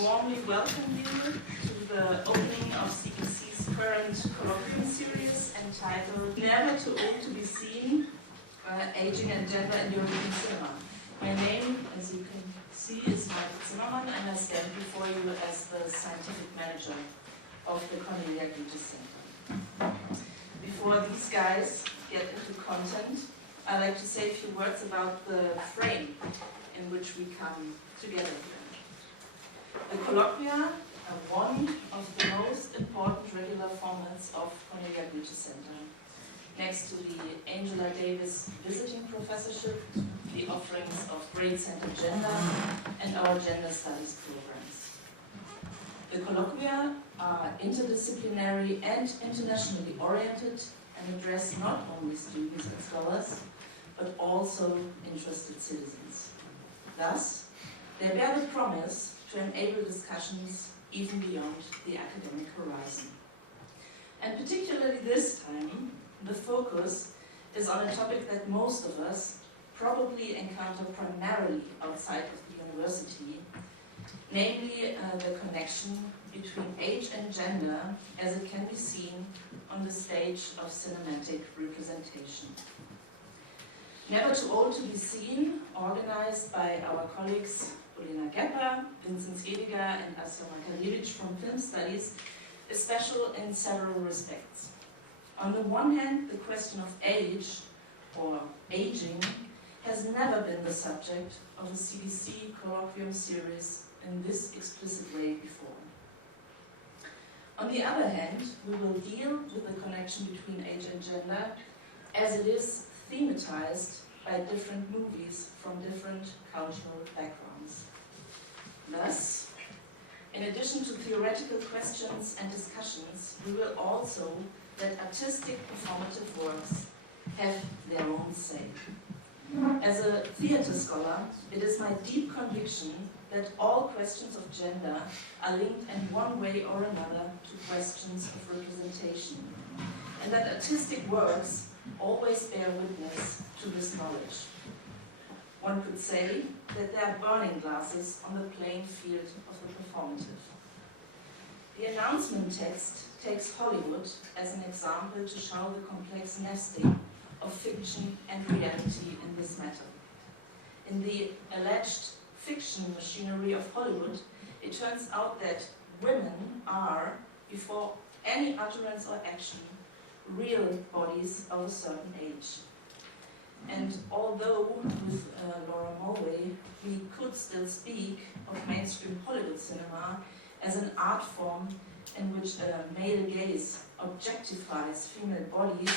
warmly welcome you to the opening of CPC's current colloquium series entitled Never Too Old to Be Seen, Aging and Gender in European Cinema. My name, as you can see, is Mayte Zimmermann, and I stand before you as the scientific manager of the Cornelia Goethe Center. Before these guys get into content, I'd like to say a few words about the frame in which we come together here. The colloquia are one of the most important regular formats of Cornelia Goethe Center, next to the Angela Davis Visiting Professorship, the offerings of Grade Center Gender, and our Gender Studies programs. The colloquia are interdisciplinary and internationally oriented and address not only students and scholars, but also interested citizens. Thus, they bear the promise to enable discussions even beyond the academic horizon. And particularly this time, the focus is on a topic that most of us probably encounter primarily outside of the university, namely the connection between age and gender as it can be seen on the stage of cinematic representation. Never Too Old to Be Seen, organized by our colleagues Vinzenz Hediger and Asja Makarević from Film Studies, is special in several respects. On the one hand, the question of age, or aging, has never been the subject of a CBC colloquium series in this explicit way before. On the other hand, we will deal with the connection between age and gender as it is thematized by different movies from different cultural backgrounds. Thus, in addition to theoretical questions and discussions, we will also let artistic performative works have their own say. As a theater scholar, it is my deep conviction that all questions of gender are linked in one way or another to questions of representation, and that artistic works always bear witness to this knowledge. One could say that there are burning glasses on the playing field of the performative. The announcement text takes Hollywood as an example to show the complex nesting of fiction and reality in this matter. In the alleged fiction machinery of Hollywood, it turns out that women are, before any utterance or action, real bodies of a certain age. And although with Laura Mulvey we could still speak of mainstream Hollywood cinema as an art form in which a male gaze objectifies female bodies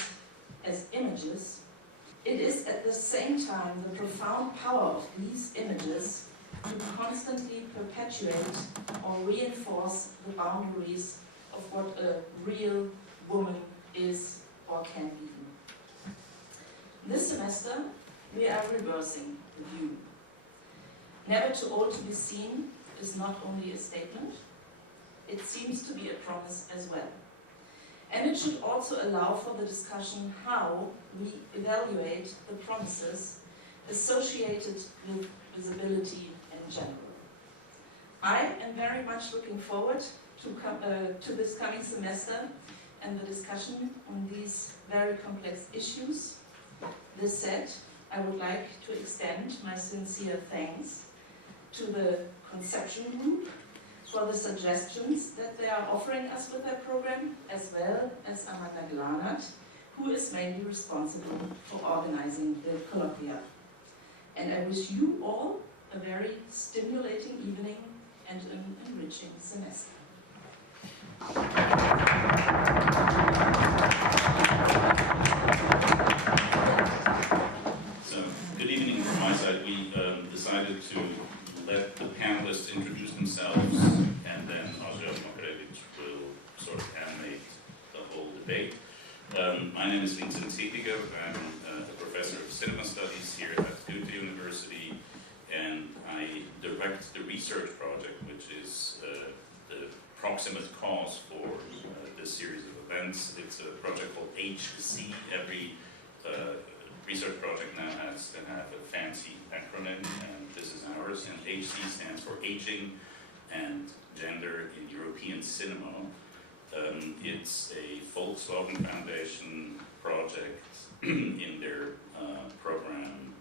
as images, it is at the same time the profound power of these images to constantly perpetuate or reinforce the boundaries of what a real woman is or can be. This semester, we are reversing the view. Never Too Old to Be Seen is not only a statement, it seems to be a promise as well. And it should also allow for the discussion how we evaluate the promises associated with visibility in general. I am very much looking forward to this coming semester and the discussion on these very complex issues. This said, I would like to extend my sincere thanks to the conception group for the suggestions that they are offering us with their program, as well as Amanda Glanert, who is mainly responsible for organizing the colloquia. And I wish you all a very stimulating evening and an enriching semester. So, good evening from my side. We decided to let the panelists introduce themselves, and then Asja Makarević will sort of animate the whole debate. My name is Vinzenz Hediger. I'm a professor of cinema studies here at Goethe University, and I direct the research project, which is the proximate cause for this series of events. It's a project called HC. Every research project now has to have a fancy acronym, and this is ours. And HC stands for Aging and Gender in European Cinema. It's a Volkswagen Foundation project in their program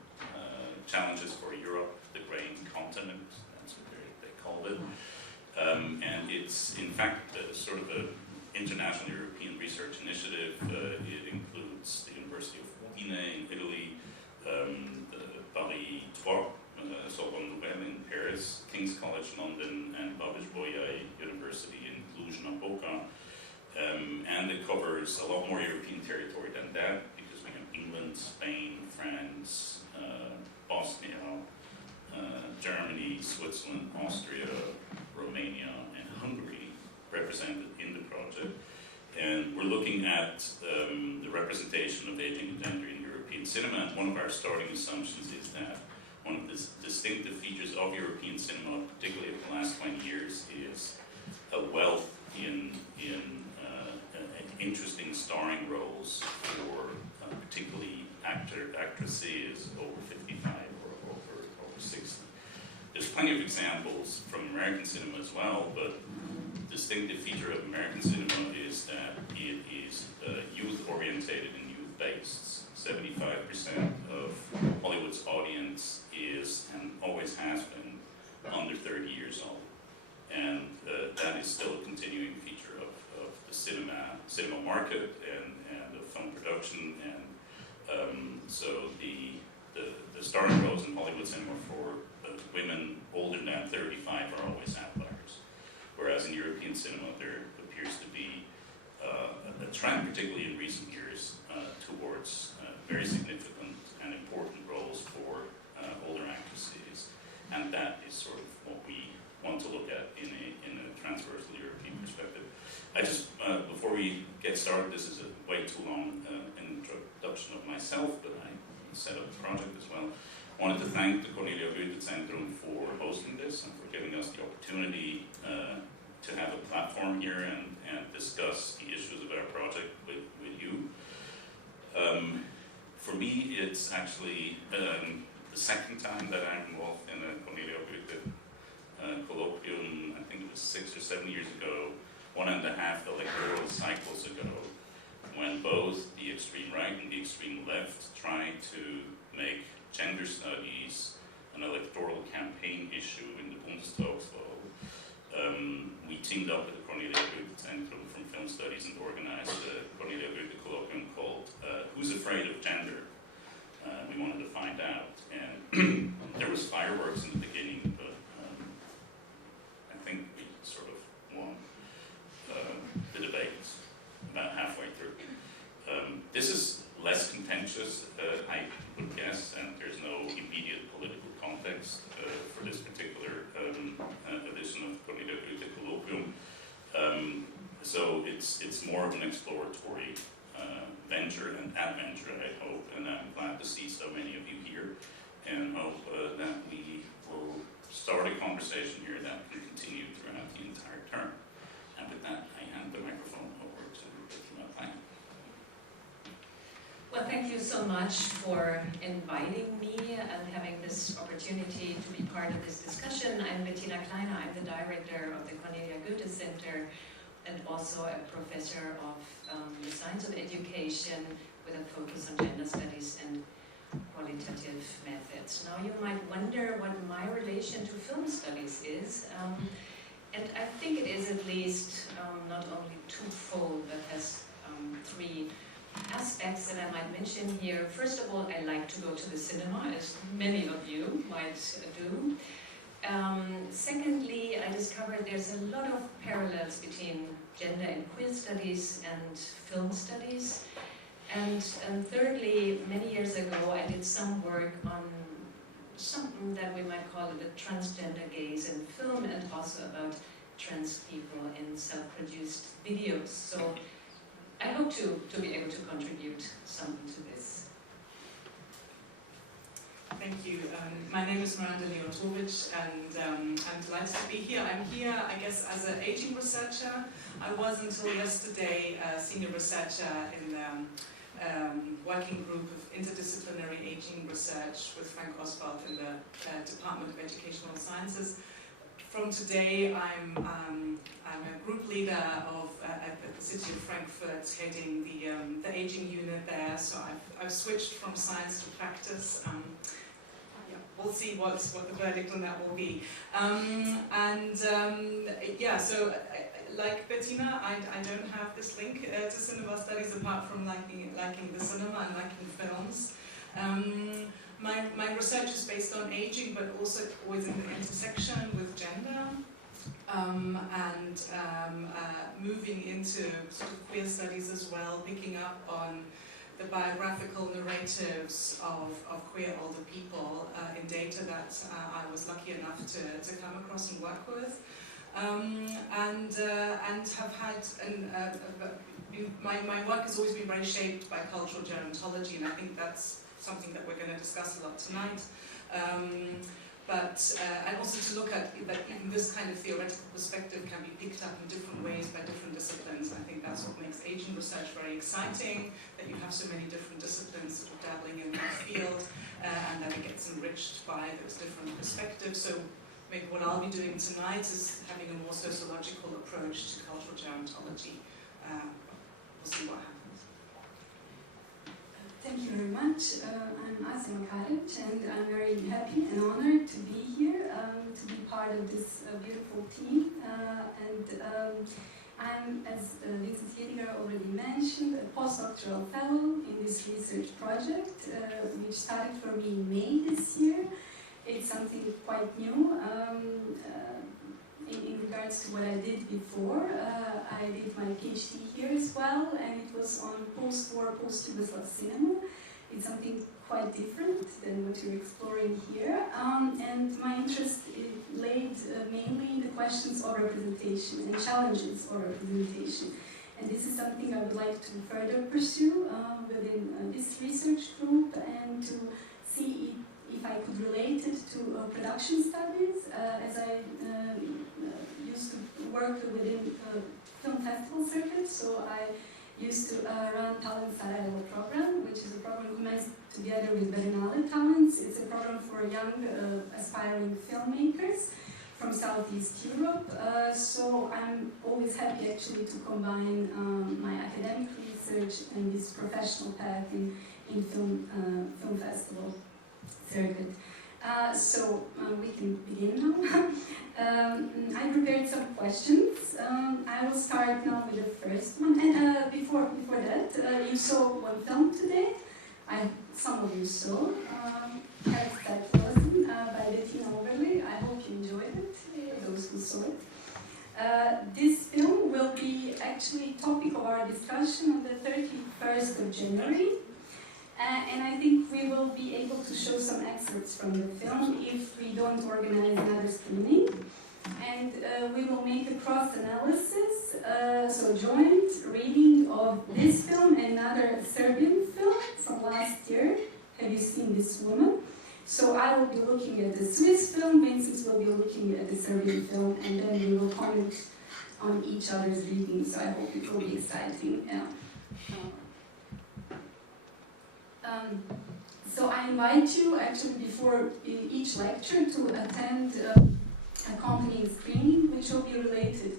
Challenges for Europe, the Grain Continent, that's what they called it. And it's in fact sort of an international European research initiative. It includes the University of Udine in Italy, the Paris 3, Sorbonne Nouvelle in Paris, King's College London, and Babeș-Bolyai University in Cluj-Napoca. And it covers a lot more European territory than that, because we have England, Spain, France, Bosnia, Germany, Switzerland, Austria, Romania, and Hungary represented in the project. And we're looking at the representation of aging and gender in European cinema. And one of our starting assumptions is that one of the distinctive features of European cinema, particularly over the last 20 years, is a wealth in interesting starring roles for particularly actresses over 55 or over 60. There's plenty of examples from American cinema as well, but the distinctive feature of American cinema is that it is youth-orientated and youth-based. 75% of Hollywood's audience is, and always has been, under 30 years old. And that is still a continuing feature of the cinema market and of film production. And so the starring roles in Hollywood cinema for women older than 35 are always outliers. Whereas in European cinema, there appears to be a trend, particularly in recent years, towards very significant and important roles for older actresses. And that is sort of what we want to look at in a transversal European perspective. I just, before we get started, this is a way too long introduction of myself, but I set up the project as well. I wanted to thank the Cornelia Goethe Centrum for hosting this and for giving us the opportunity to have a platform here and discuss the issues of our project with you. For me, it's actually the second time that I'm involved in a Cornelia Goethe Colloquien. I think it was 6 or 7 years ago, 1.5 electoral cycles ago, when both the extreme right and the extreme left tried to make gender studies an electoral campaign issue in the Bundestagswahl. We teamed up with the Cornelia Goethe Centrum from Film Studies and organized a Cornelia Goethe Colloquium called Who's Afraid of Gender? We wanted to find out. And there was fireworks in the beginning, but I think we sort of won the debate about halfway through. This is less contentious, I would guess, and there's no immediate political context for this particular edition of Cornelia Goethe Colloquium. So it's more of an exploratory venture and adventure, I hope, and I'm glad to see so many of you here, and hope that we will start a conversation here that can continue throughout the entire term. And with that, I hand the microphone over to Bettina Kleiner. Well, thank you so much for inviting me and having this opportunity to be part of this discussion. I'm Bettina Kleiner. I'm the director of the Cornelia Goethe Center and also a professor of the science of education with a focus on gender studies and qualitative methods. Now you might wonder what my relation to film studies is. And I think it is at least not only twofold, but has three aspects that I might mention here. First of all, I like to go to the cinema, as many of you might do. Secondly, I discovered there's a lot of parallels between gender and queer studies and film studies. And thirdly, many years ago, I did some work on something that we might call it a transgender gaze in film, and also about trans people in self-produced videos. So I hope to be able to contribute something to this. Thank you. My name is Miranda Leontowitsch, and I'm delighted to be here. I'm here, I guess, as an aging researcher. I was until yesterday a senior researcher in the working group of interdisciplinary aging research with Frank Oswald in the Department of Educational Sciences. from today, I'm a group leader at the city of Frankfurt, heading the aging unit there. So I've switched from science to practice. Yeah, we'll see what the verdict on that will be. Yeah, so like Bettina, I don't have this link to cinema studies apart from liking the cinema and liking films. My research is based on aging, but also always in the intersection with gender, and moving into sort of queer studies as well, picking up on the biographical narratives of queer older people in data that I was lucky enough to come across and work with, and have had my work has always been very shaped by cultural gerontology, and I think that's something that we're going to discuss a lot tonight. And also to look at that even this kind of theoretical perspective can be picked up in different ways by different disciplines. I think that's what makes aging research very exciting, that you have so many different disciplines sort of dabbling in that field, and that it gets enriched by those different perspectives. So maybe what I'll be doing tonight is having a more sociological approach to cultural gerontology. We'll see what happens. Thank you very much. I'm Asja Makarević, and I'm very happy and honored to be here, to be part of this beautiful team. I'm, as Vinzenz Hediger already mentioned, a postdoctoral fellow in this research project, which started for me in May this year. It's something quite new. In regards to what I did before, I did my PhD here as well, and it was on post-war, post-Yugoslav cinema. It's something quite different than what you're exploring here, and my interest laid mainly in the questions of representation and challenges of representation. And this is something I would like to further pursue within this research group, and to see if I could relate it to production studies, as I used to work within film festival circuit. So I used to run Talent Sarajevo program, which is a program organized together with Berlinale Talents. It's a program for young aspiring filmmakers from Southeast Europe. So I'm always happy actually to combine my academic research and this professional path in film festival circuit. So we can begin now. I prepared some questions. I will start now with the first one. And before that, you saw one film today. Some of you saw. By Bettina Kleiner. I hope you enjoyed it, those who saw it. This film will be actually topic of our discussion on the 31st of January. And I think we will be able to show some excerpts from the film if we don't organize another screening. And we will make a cross-analysis, so joint reading of this film and another Serbian film from last year. Have you seen This Woman? So I will be looking at the Swiss film, Vinzenz will be looking at the Serbian film, and then we will comment on each other's readings. So I hope it will be exciting. Yeah. So I invite you actually before each lecture to attend accompanying screening, which will be related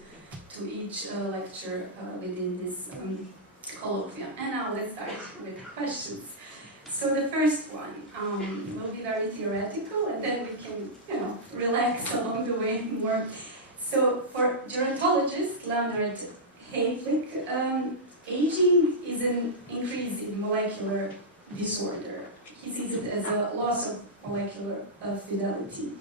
to each lecture within this colloquium. And now let's start with questions. So the first one will be very theoretical, and then we can, relax along the way more. So for gerontologist Leonard Heydrich, aging is an increase in molecular disorder. He sees it as a loss of molecular fidelity.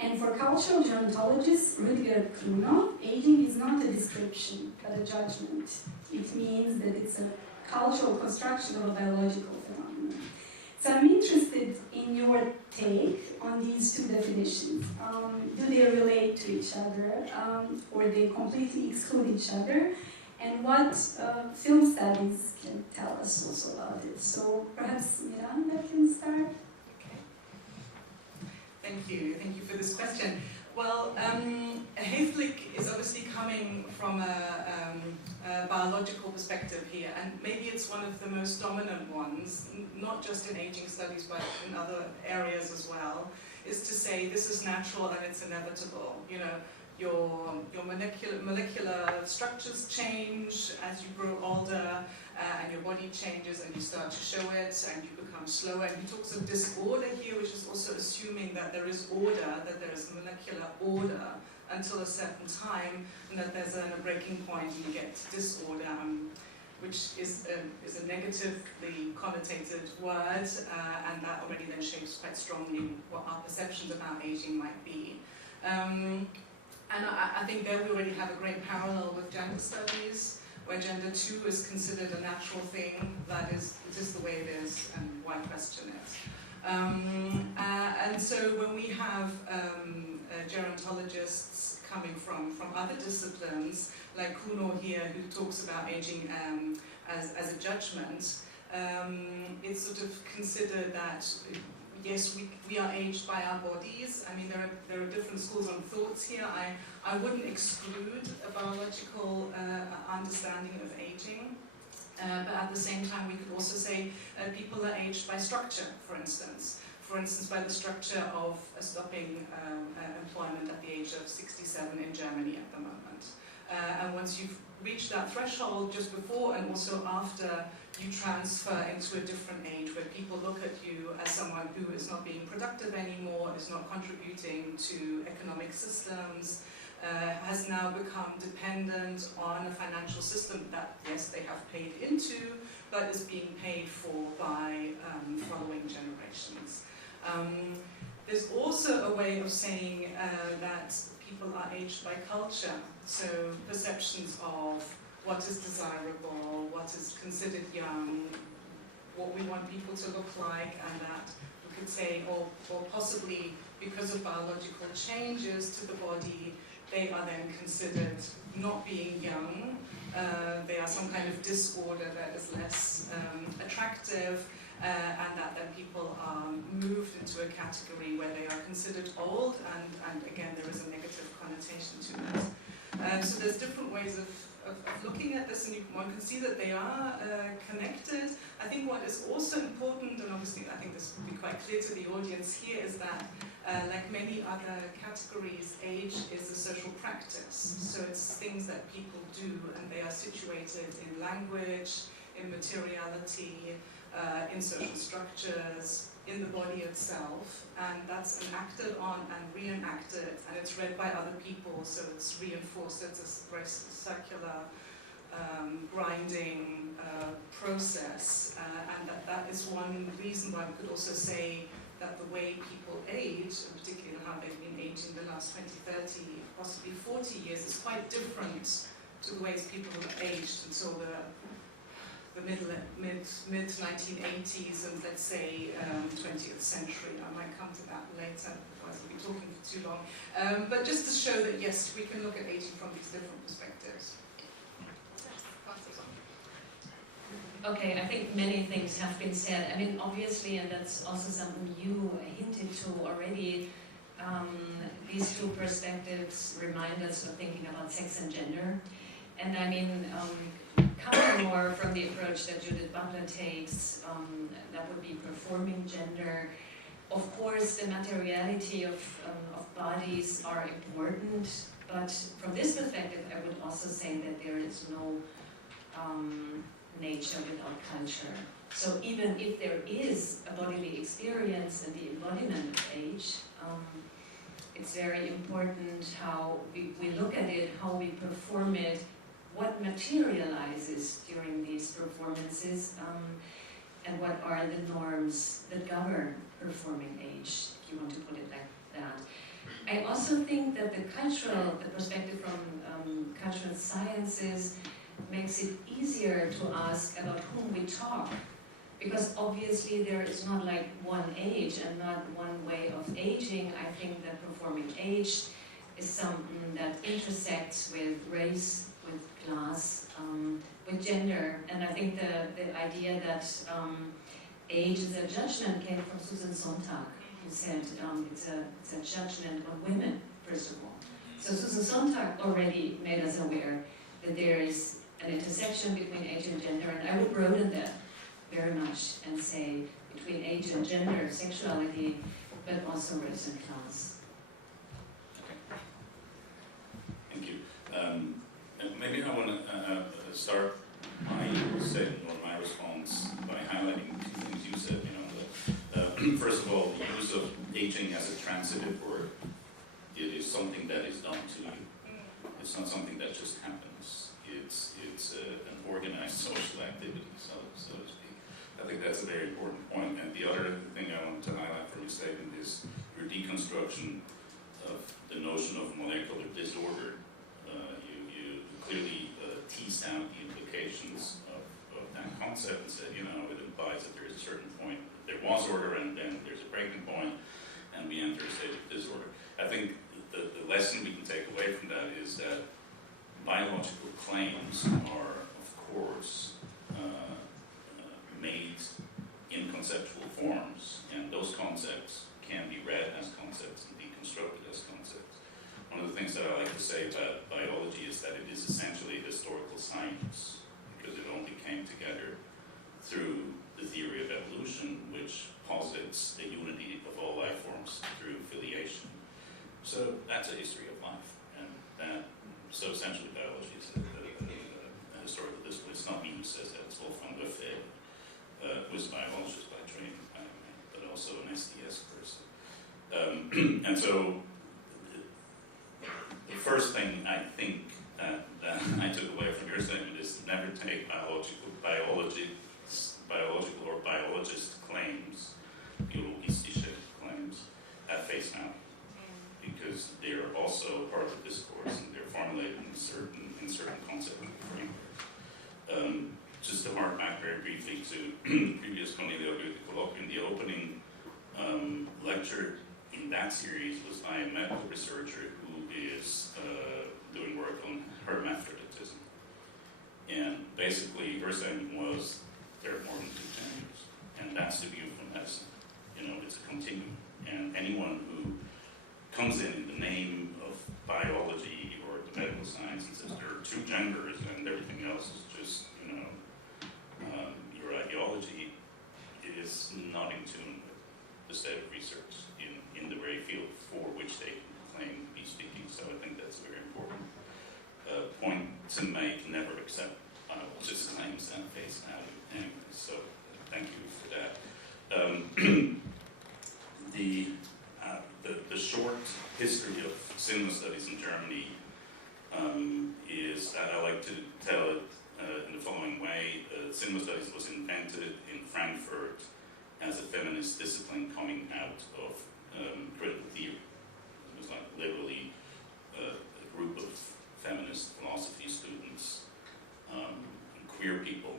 And for cultural gerontologist Rüdiger Kruno, aging is not a description, but a judgment. It means that it's a cultural construction of a biological phenomenon. So I'm interested in your take on these two definitions. Do they relate to each other, or they completely exclude each other? And what film studies can tell us also about it. So perhaps Miranda can start. Okay. Thank you for this question. Well, Heydrich is obviously coming from a biological perspective here, and maybe it's one of the most dominant ones, not just in aging studies, but in other areas as well. is to say this is natural and it's inevitable. You know, your molecular structures change as you grow older, and your body changes and you start to show it and you become slower. And he talks of disorder here, which is also assuming that there is order, that there is molecular order until a certain time, and that there's a breaking point and you get disorder, which is a negatively connotated word, and that already then shapes quite strongly what our perceptions about aging might be. And I think there we already have a great parallel with gender studies, where gender too is considered a natural thing, that is, it is the way it is, and why question it? And so when we have gerontologists coming from other disciplines, like Kuno here, who talks about aging as a judgment, it's sort of considered that yes, we are aged by our bodies. I mean, there are different schools of thoughts here. I wouldn't exclude a biological understanding of aging, but at the same time, we could also say people are aged by structure, for instance. For instance, by the structure of stopping employment at the age of 67 in Germany at the moment. And once you've reached that threshold, just before and also after, you transfer into a different age where people look at you as someone who is not being productive anymore, is not contributing to economic systems, has now become dependent on a financial system that, yes, they have paid into, but is being paid for by following generations. There's also a way of saying that people are aged by culture, so perceptions of what is desirable, what is considered young, what we want people to look like, and that we could say, or possibly because of biological changes to the body, they are then considered not being young. They are some kind of disorder that is less attractive, and that then people are moved into a category where they are considered old, and again, there is a negative connotation to that. So there's different ways of looking at this, and one can see that they are connected. I think what is also important, and obviously I think this will be quite clear to the audience here, is that like many other categories, age is a social practice. So it's things that people do, and they are situated in language, in materiality, in social structures, in the body itself, and that's enacted on and reenacted, and it's read by other people, so it's reinforced. It's a very circular, grinding process, and that is one reason why we could also say that the way people age, and particularly how they've been aging the last 20, 30, possibly 40 years, is quite different to the ways people have aged until the mid 1980s and let's say 20th century. I might come to that later, otherwise I'll be talking for too long. But just to show that yes, we can look at aging from these different perspectives. Okay, I think many things have been said. I mean, obviously, and that's also something you hinted to already, these two perspectives remind us of thinking about sex and gender. And I mean, coming more from the approach that Judith Butler takes, that would be performing gender. Of course, the materiality of bodies are important, but from this perspective, I would also say that there is no nature without culture. So even if there is a bodily experience and the embodiment of age, it's very important how we look at it, how we perform it, what materializes during these performances, and what are the norms that govern performing age, if you want to put it like that. I also think that the perspective from cultural sciences makes it easier to ask about whom we talk, because obviously there is not like one age and not one way of aging. I think that performing age is something that intersects with race, with class, with gender, and I think the idea that age is a judgment came from Susan Sontag, who said it's a judgment on women, first of all. So Susan Sontag already made us aware that there is an intersection between age and gender, and I would broaden that very much and say between age and gender, sexuality, but also race and class. Thank you. Maybe I want to start my statement or my response by highlighting two things you said. First of all, the use of aging as a transitive word. It is something that is done to you. It's not something that just happens. It's an organized social activity, so to speak. I think that's a very important point. And the other thing I want to highlight from your statement is your deconstruction of the notion of molecular disorder. You clearly teased out the implications of that concept and said, it implies that there is a certain point, there was order and then there's a breaking point and we enter a state of disorder. I think the lesson we can take away from that is that biological claims are, of course, made in conceptual forms, and those concepts can be read as concepts and deconstructed as concepts. One of the things that I like to say about biology is that it is essentially historical science, because it only came together through the theory of evolution, which posits the unity of all life forms through filiation. So that's a history of life, and so essentially biology is a historical discipline. It's not me who says that, it's Wolfgang Goethe, who is a biologist by training, but also an SDS person. And so the first thing I think that I took away from your statement is never take biological or biologist claims, biologistische claims, at face value, because they're also part of the discourse and they're formulated in certain conceptual framework. Just to hark back very briefly to the previous Cornelia Goethe Colloquien, the opening lecture in that series was by a medical researcher who is doing work on hermaphroditism. And basically her statement was, there are more than two genders. And that's the view from medicine. It's a continuum. And anyone who comes in the name of biology or the medical science and says there are two genders and everything else is just, your ideology is not in tune with the state of research in the very field for which they claim to be speaking. So I think that's a very important point to make. Never accept biologists' claims at face value. Anyway, so thank you for that. The short history of cinema studies in Germany is, I like to tell it in the following way. Cinema studies was invented in Frankfurt as a feminist discipline coming out of critical theory. It was like literally a group of feminist philosophy students, queer people,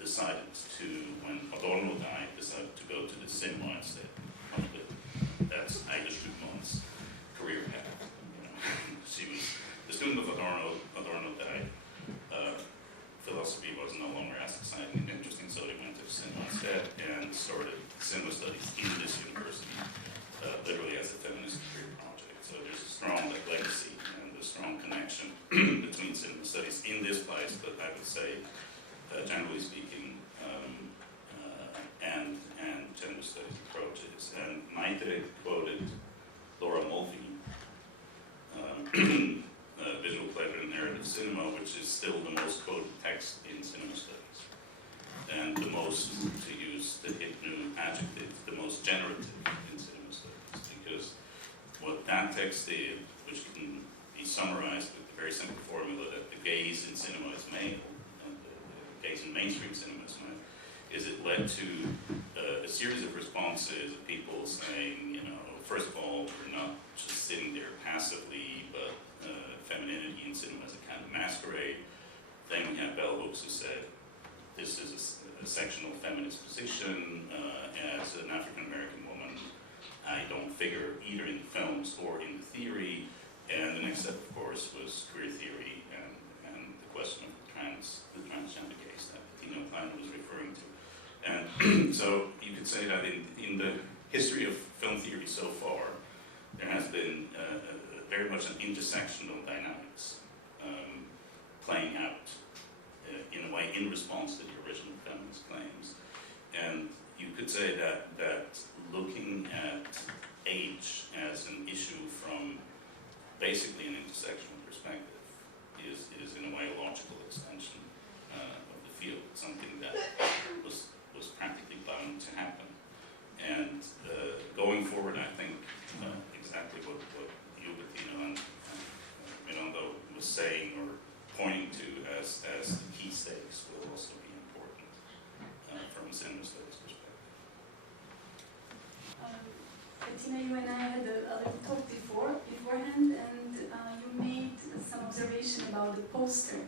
decided to, when Adorno died, decided to go to the cinema instead. That's Ida Stuckmann's career path. She was the student of Adorno. Adorno died. Philosophy was no longer as exciting and interesting, so they went to cinema instead and started cinema studies in this university, literally as a feminist career project. So there's a strong legacy and a strong connection between cinema studies in this place, but I would say, generally speaking, and gender studies approaches. And Mayte quoted Laura Mulvey, Visual Pleasure and Narrative Cinema, which is still the most quoted text in cinema studies, and the most, to use the hip new adjective, the most generative in cinema studies, because what that text did, which can be summarized with the very simple formula that the gaze in cinema is male, and the gaze in mainstream cinema is male, is it led to a series of responses of people saying, first of all, we're not just sitting there passively, but femininity in cinema is a kind of masquerade. Then we have bell hooks who said, this is a sectional feminist position. As an African-American woman, I don't figure either in the films or in the theory. And the next step, of course, was queer theory and the question of the transgender case that Bettina Kleiner was referring to. And so you could say that in the history of film theory so far, there has been very much an intersectional dynamics playing out in a way in response to the original feminist claims. And you could say that basically an intersectional perspective, is in a way a logical extension of the field, something that was practically bound to happen. And going forward, I think exactly what you, Bettina, and Miranda was saying or pointing to as the key stakes will also be important from a cinema studies perspective. Bettina, you and I had a little talk beforehand, and you made some observation about the poster.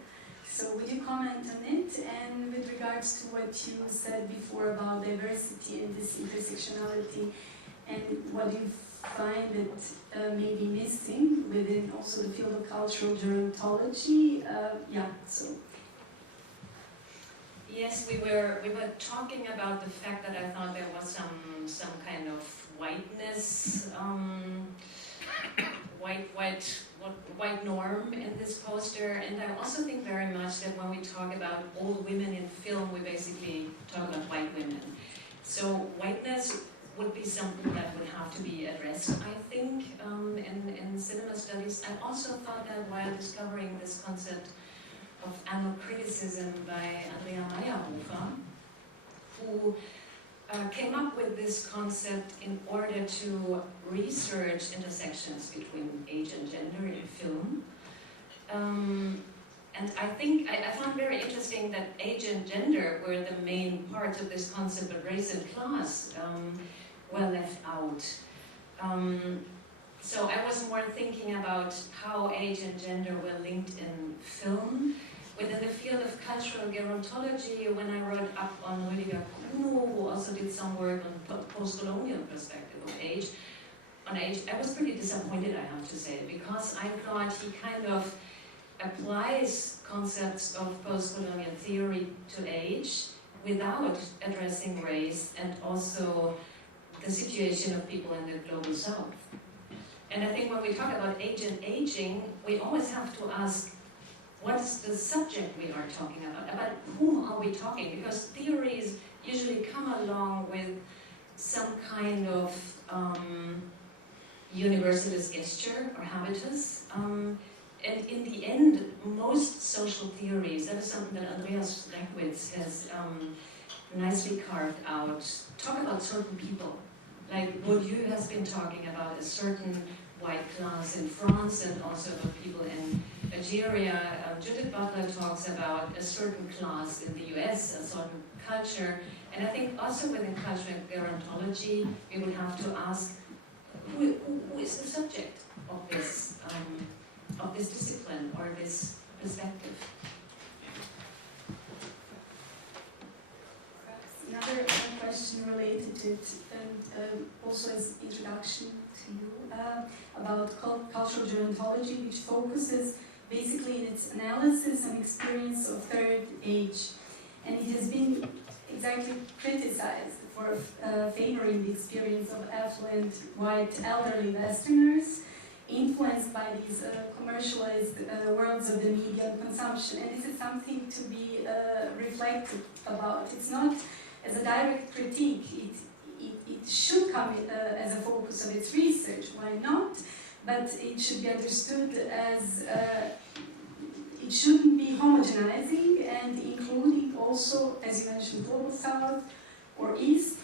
So would you comment on it? And with regards to what you said before about diversity and this intersectionality, and what you find that may be missing within also the field of cultural gerontology, so. Yes, we were talking about the fact that I thought there was some kind of whiteness, white norm in this poster, and I also think very much that when we talk about old women in film, we basically talk about white women. So whiteness would be something that would have to be addressed, I think, in cinema studies. I also thought that while discovering this concept of anocriticism by Andrea Meyerhofer, who came up with this concept in order to research intersections between age and gender in film. And I think I found very interesting that age and gender were the main parts of this concept, but race and class were left out. So I was more thinking about how age and gender were linked in film. Within the field of cultural gerontology, when I wrote up on Rüdiger Kuno, who also did some work on post-colonial perspective of age, I was pretty disappointed, I have to say, because I thought he kind of applies concepts of post-colonial theory to age without addressing race and also the situation of people in the global south. And I think when we talk about age and aging, we always have to ask, what is the subject we are talking about whom are we talking? Because theories usually come along with some kind of universalist gesture or habitus. And in the end, most social theories, that is something that Andreas Reckwitz has nicely carved out, talk about certain people. Like Bourdieu has been talking about a certain white class in France and also about people in Algeria. Judith Butler talks about a certain class in the US, a certain culture. And I think also within cultural gerontology, we would have to ask who is the subject of this discipline or this perspective. Another question related to it, and also as introduction to you, about cultural gerontology, which focuses basically in its analysis and experience of third age. And it has been exactly criticized for favoring the experience of affluent, white, elderly Westerners, influenced by these commercialized worlds of the media and consumption. And this is something to be reflected about. It's not as a direct critique, it should come as a focus of its research, why not? But it should be understood as, it shouldn't be homogenizing and including also, as you mentioned, Global South or East,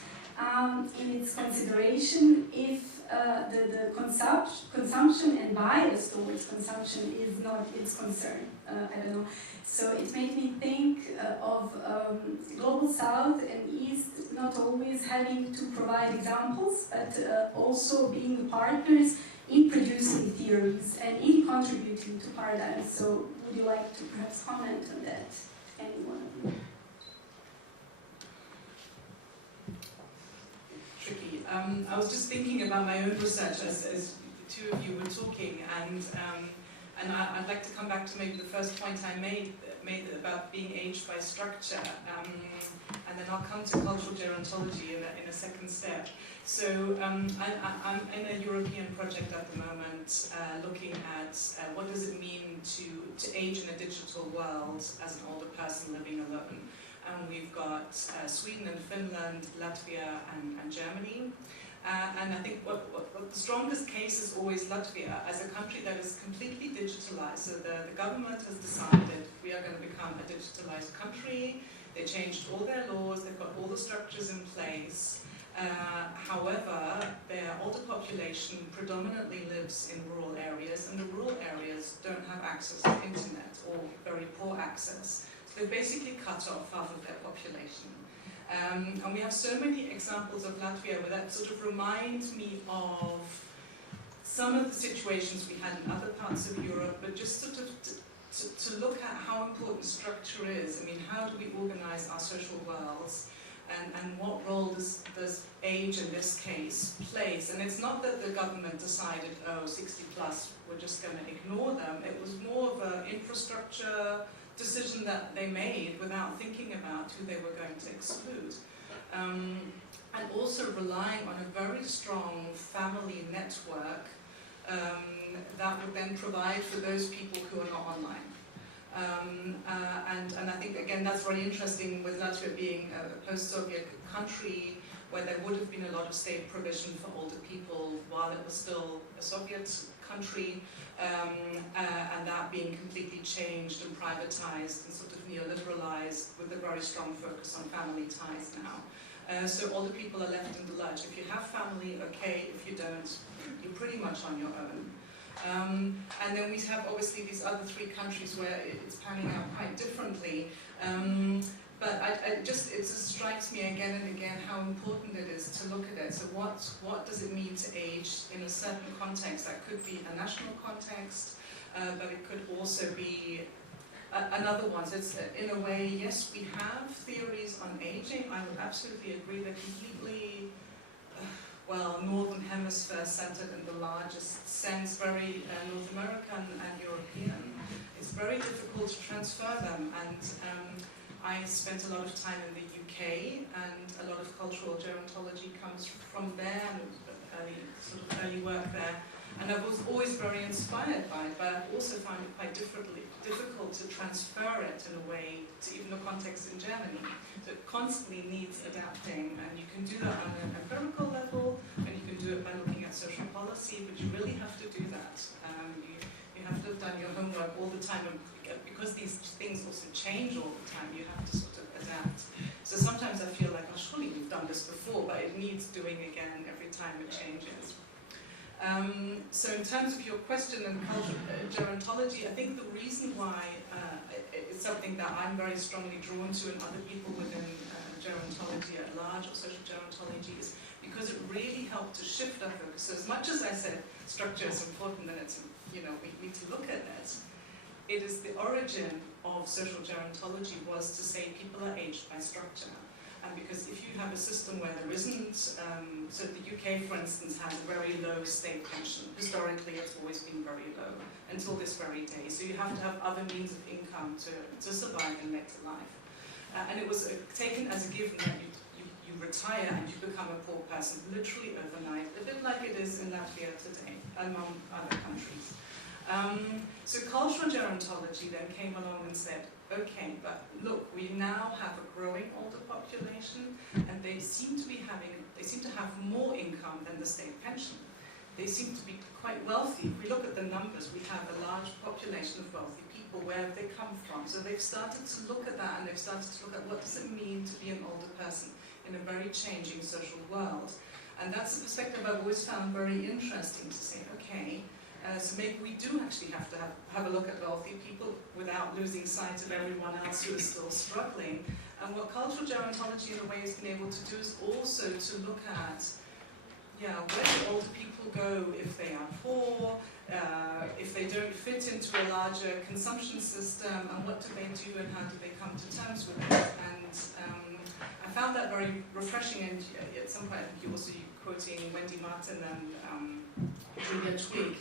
in its consideration if the consumption and bias towards consumption is not its concern. I don't know. So it made me think of Global South and East not always having to provide examples, but also being partners in producing theories and in contributing to paradigms. So would you like to perhaps comment on that, anyone of you? Tricky. I was just thinking about my own research as the two of you were talking, and I'd like to come back to maybe the first point I made about being aged by structure, and then I'll come to cultural gerontology in a second step. So I'm in a European project at the moment, looking at what does it mean to age in a digital world as an older person living alone. And we've got Sweden and Finland, Latvia and Germany. And I think what the strongest case is always Latvia as a country that is completely digitalized. So the government has decided we are going to become a digitalized country. They changed all their laws, they've got all the structures in place. However, their older population predominantly lives in rural areas, and the rural areas don't have access to internet or very poor access. So they've basically cut off half of their population. And we have so many examples of Latvia where that sort of reminds me of some of the situations we had in other parts of Europe, but just sort of to look at how important structure is. I mean, how do we organize our social worlds? And what role does age in this case plays? And it's not that the government decided, oh, 60 plus, we're just going to ignore them. It was more of an infrastructure decision that they made without thinking about who they were going to exclude. And also relying on a very strong family network that would then provide for those people who are not online. And I think, again, that's very interesting with Latvia being a post-Soviet country where there would have been a lot of state provision for older people while it was still a Soviet country, and that being completely changed and privatized and sort of neoliberalized with a very strong focus on family ties now. So older people are left in the lurch. If you have family, okay. If you don't, you're pretty much on your own. And then we have obviously these other three countries where it's panning out quite differently. But it just strikes me again and again how important it is to look at it. So what does it mean to age in a certain context? That could be a national context, but it could also be another one. So it's, in a way, yes, we have theories on aging. I would absolutely agree they're completely Northern Hemisphere centered in the largest sense, very North American and European. It's very difficult to transfer them, and I spent a lot of time in the UK, and a lot of cultural gerontology comes from there, and early work there. And I was always very inspired by it, but I also found it quite difficult to transfer it in a way to even the context in Germany. So it constantly needs adapting, and you can do that on an empirical level, and you can do it by looking at social policy, but you really have to do that. You have to have done your homework all the time, and because these things also change all the time, you have to sort of adapt. So sometimes I feel like, oh, surely we've done this before, but it needs doing again every time it changes. So in terms of your question and cultural gerontology, I think the reason why it's something that I'm very strongly drawn to, and other people within gerontology at large, or social gerontology, is because it really helped to shift our focus. So as much as I said structure is important, and it's, we need to look at that, it is the origin of social gerontology was to say people are aged by structure. And because if you have a system where there isn't, so the UK, for instance, has a very low state pension. Historically, it's always been very low until this very day. So you have to have other means of income to survive in later life. And it was taken as a given that you retire and you become a poor person, literally overnight, a bit like it is in Latvia today, among other countries. So cultural gerontology then came along and said, okay, but look, we now have a growing older population, and they seem to have more income than the state pension. They seem to be quite wealthy. If we look at the numbers, we have a large population of wealthy people. Where have they come from? So they've started to look at that, and they've started to look at what does it mean to be an older person in a very changing social world. And that's a perspective I've always found very interesting, to say, okay, so maybe we do actually have to have a look at wealthy people without losing sight of everyone else who is still struggling. And what cultural gerontology in a way has been able to do is also to look at, where do older people go if they are poor, if they don't fit into a larger consumption system, and what do they do and how do they come to terms with it. And I found that very refreshing, and at some point I think you also quoting Wendy Martin and Julia Twig,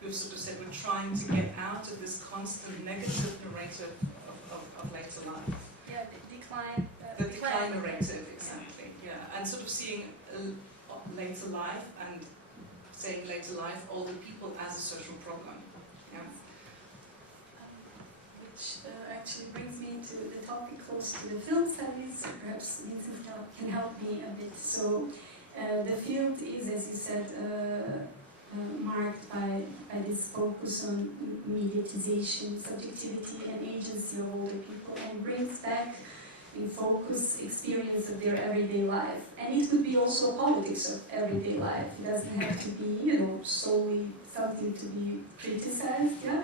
who sort of said we're trying to get out of this constant negative narrative of later life. Yeah, the decline. The decline narrative, exactly. Yeah, and sort of seeing later life and saying later life older people as a social problem. Yeah. Which actually brings me to the topic close to the film studies. Perhaps Vinzenz can help me a bit. So The field is, as you said, marked by this focus on mediatization, subjectivity, and agency of older people, and brings back in focus experience of their everyday life. And it could be also politics of everyday life. It doesn't have to be, you know, solely something to be criticized. Yeah.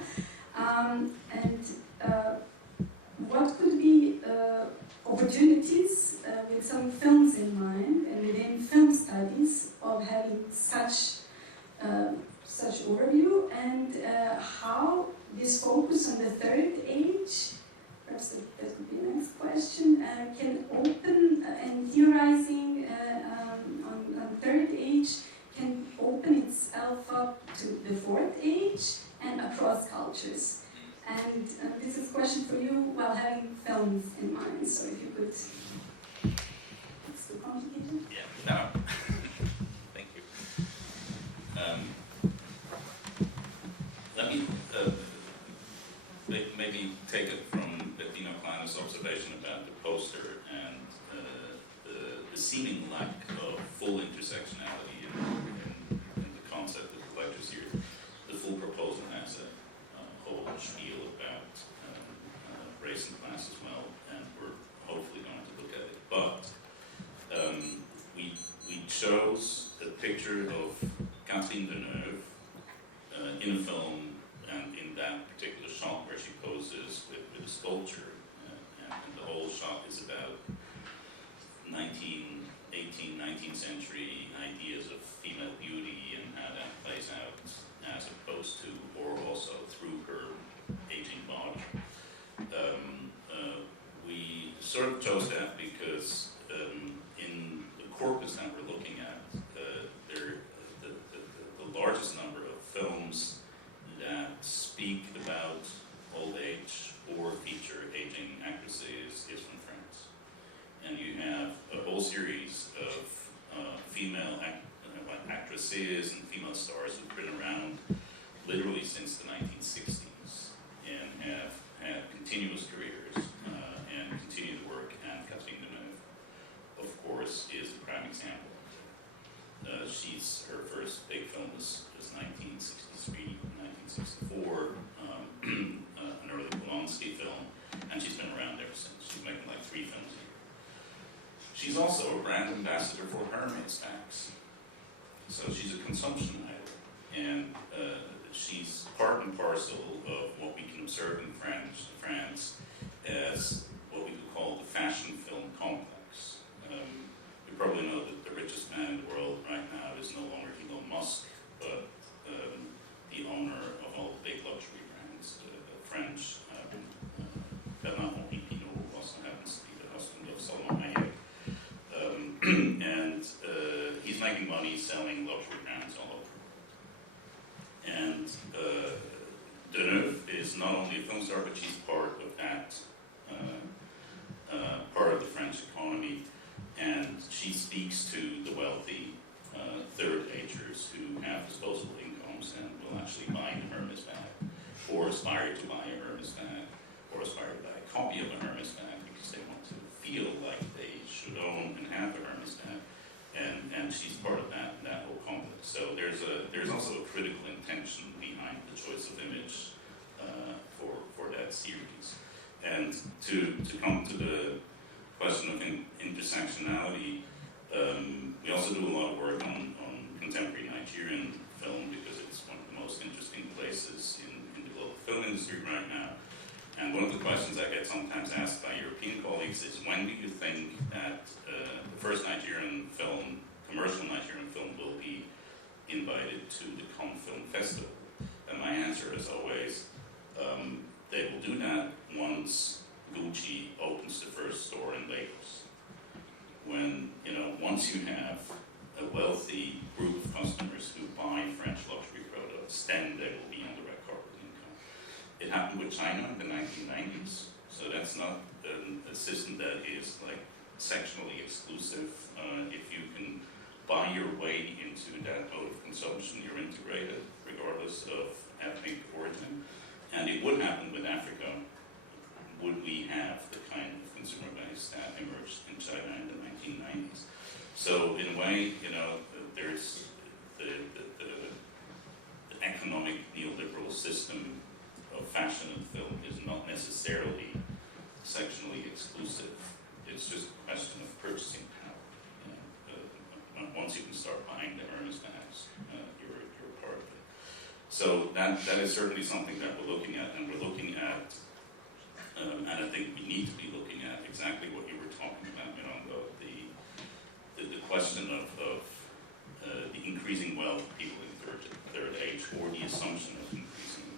What could be opportunities with some films in mind and within film studies of having such overview, and how this focus on the third age, perhaps that could be the next question, can open and theorizing on third age can open itself up to the fourth age and across cultures. And this is a question for you while having films in mind, so if you could. It's too complicated? Yeah, no. Thank you. Let me maybe take it from Bettina Kleiner's observation about the poster and the seeming lack of full intersectionality in the concept of the lecture series. The full proposal has a whole spiel about race and class as well, and we're hopefully going to look at it. But we chose a picture of Kathleen Woodward in a film, and in that particular shot where she poses with a sculpture, and the whole shot is about 19th century ideas of female beauty and how that plays out as opposed to, or also through her aging body. We sort of chose that because in the corpus that we're looking at, the largest number of films that speak about old age or feature aging actresses is from France. And you have a whole series of female actresses and female stars who've been around literally since the 1960s and have had continuous careers and continue to work. And Kathleen Woodward, of course, is a prime example. Her first big film was 1963, 1964, an early Polanski film, and she's been around ever since. She's making like 3 films a year. She's also a brand ambassador for Hermes bags. So she's a consumption idol, and she's part and parcel of what we can observe in France as what we could call the fashion film complex. You probably know that the richest man in the world right now is no longer Elon Musk, but the owner of all the big luxury brands, the French Bernard Henri Pinault, who also happens to be the husband of Salma Hayek. And he's making money selling luxury brands all over. And Deneuve is not only a film star, but she's part of that, part of the French economy. And she speaks to the wealthy third-agers who have disposable incomes and will actually buy a Hermes bag, or aspire to buy a Hermes bag, or aspire to buy a copy of a Hermes bag because they want to feel like they should own and have a Hermes bag. And she's part of that whole complex. So there's also a critical intention behind the choice of image for that series. And to come to the question of intersectionality, we also do a lot of work on contemporary Nigerian film because it's one of the most interesting places in the global film industry right now. And one of the questions I get sometimes asked by European colleagues is, when do you think that the first Nigerian film, commercial Nigerian film, will be invited to the Cannes Film Festival? And my answer is always, they will do that once Gucci opens the first store in Lagos. When, once you have a wealthy group of customers who buy French luxury products, then they will be on the red carpet income. It happened with China in the 1990s, so that's not a system that is like sectionally exclusive. If you can buy your way into that mode of consumption, you're integrated, regardless of ethnic origin. And it would happen with Africa. Would we have the kind of consumer base that emerged in China in the 1990s? So in a way, way, you know, there's the economic neoliberal system of fashion and film is not necessarily sectionally exclusive. It's just a question of purchasing power. You know, once you can start buying the Ernest bags, you're a part of it. So that is certainly something that we're looking at, and we're looking at, and I think we need to be looking at exactly what you were talking about, Miranda, the question of the increasing wealth of people in third age, or the assumption of increasing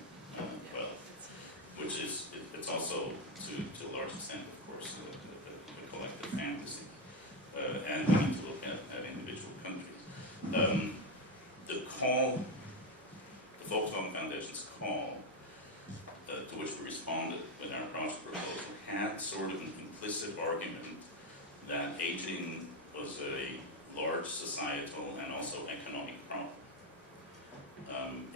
wealth, which is, it's also to a large extent, of course, a collective fantasy. And we need to look at individual countries. The call, the Volkswagen Foundation's call, to which we responded with our project proposal, had sort of an implicit argument that aging was a large societal and also economic problem.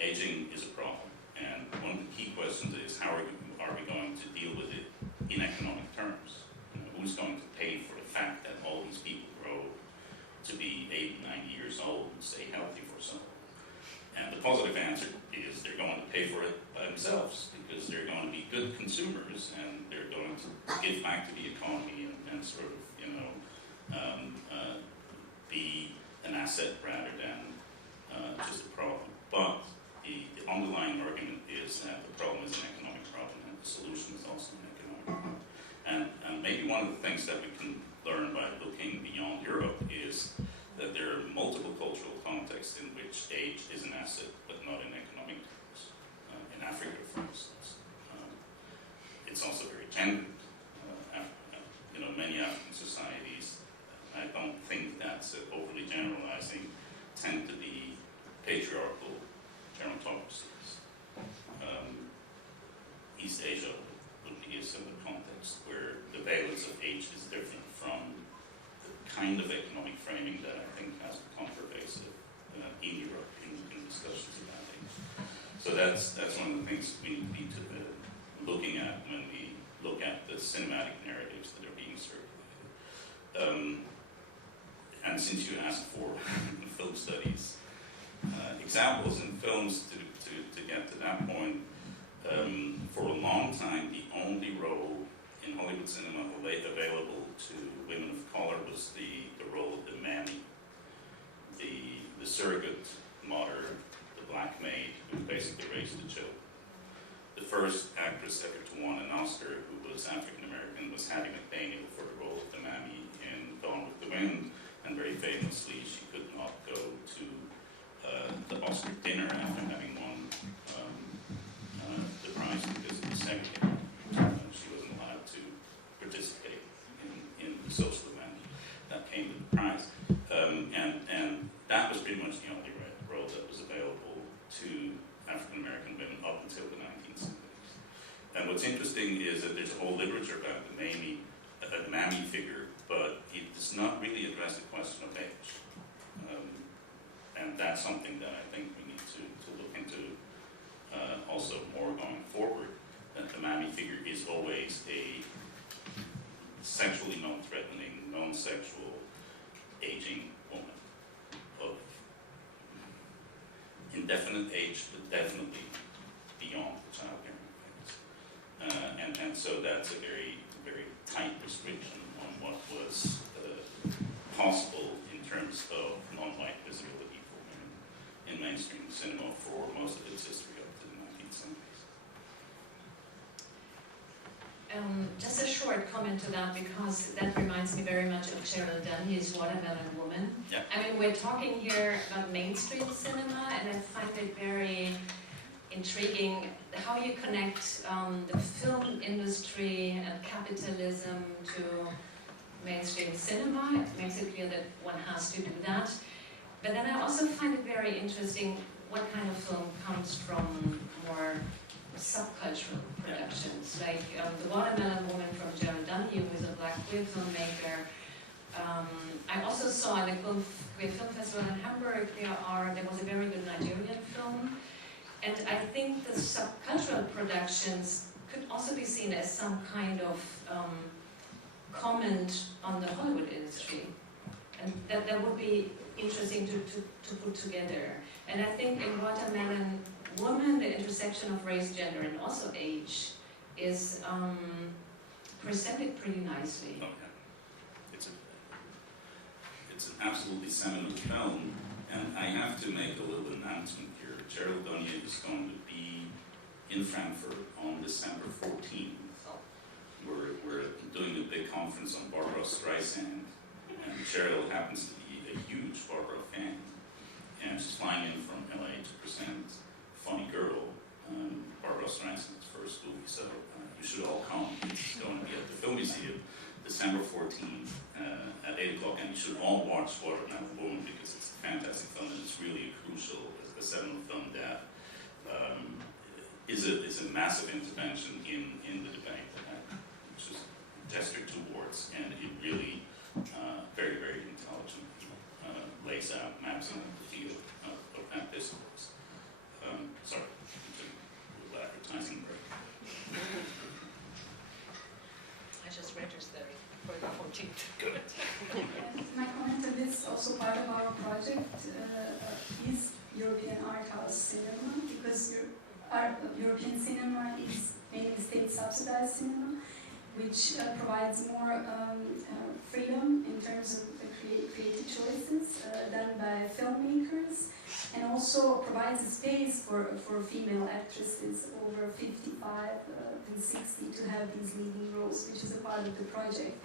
Aging is a problem, and one of the key questions is how are we going to deal with it in economic terms? You know, who's going to pay for the fact that all these people grow to be 80, 90 years old and stay healthy for so long? And the positive answer is they're going to pay for it by themselves, because they're going to be good consumers and they're going to give back to the economy and sort of, you know, be an asset rather than just a problem. But the underlying argument is that the problem is an economic problem and the solution is also an economic problem. And maybe one of the things that we can learn by looking beyond Europe is that there are multiple cultural contexts in which age is an asset, but not in economic terms. In Africa, for instance, it's also very gendered. You know, many African societies, I don't think that's overly generalizing, tend to be patriarchal gerontocracies. East Asia would be a similar context where the valence of age is different from the kind of economic framing that I think has become pervasive in Europe in discussions about age. So that's one of the things we need to be looking at when we look at the cinematic narratives that are being circulated. And since you asked for film studies examples in films to get to that point, for a long time the only role in Hollywood cinema available to women of color was the role of the mammy, the surrogate mother, the black maid who basically raised the children. The first actress ever to win an Oscar who was African American was Hattie McDaniel for the role of the mammy in Gone with the Wind, and very famously she could not go to the Oscar dinner after having won the prize because of the segregation. She wasn't allowed to participate in the social event that came with the prize. And that was pretty much the only role that was available to African American women up until the 1970s. And what's interesting is that there's a whole literature about the mammy figure, but it does not really address the question of age. And that's something that I think we need to look into also more going forward, that the mammy figure is always a sexually non-threatening, non-sexual, aging woman of indefinite age, but definitely beyond the childbearing phase. And so that's a very, very tight restriction on what was possible in terms of non-white visibility for women in mainstream cinema for most of its history up to the 1970s. Just a short comment to that, because that reminds me very much of Cheryl Dunye's Watermelon Woman. Yeah. I mean, we're talking here about mainstream cinema, and I find it very intriguing how you connect the film industry and capitalism to mainstream cinema. It makes it clear that one has to do that. But then I also find it very interesting what kind of film comes from more subcultural productions, like The Watermelon Woman from Cheryl Dunye, who is a black queer filmmaker. I also saw at the Queer Film Festival in Hamburg, there was a very good Nigerian film. And I think the subcultural productions could also be seen as some kind of comment on the Hollywood industry. And that would be interesting to put together. And I think in Watermelon Woman, the intersection of race, gender, and also age is presented pretty nicely. Okay. It's an absolutely seminal film, and I have to make a little announcement here. Gerald Donier is going to be in Frankfurt on December 14th. We're doing a big conference on Barbara Streisand, and Cheryl happens to be a huge Barbara fan, and she's flying in from LA to present Funny Girl, Barbara Streisand's first movie, so you should all come. It's going to be at the Film Museum December 14th at 8 o'clock, and you should all watch Watermelon Woman because it's a fantastic film, and it's really crucial, a seminal film that is a massive intervention in the debate, which is gestured towards, and it really very, very intelligently lays out, maps out the field of that discourse. Sorry, a little advertising break. I just registered for the 14th. Good. My comment on this, also part of our project, is European art house cinema, because European cinema is mainly state-subsidized cinema, which provides more freedom in terms of creative choices done by filmmakers, and also provides a space for female actresses over 55 and 60 to have these leading roles, which is a part of the project,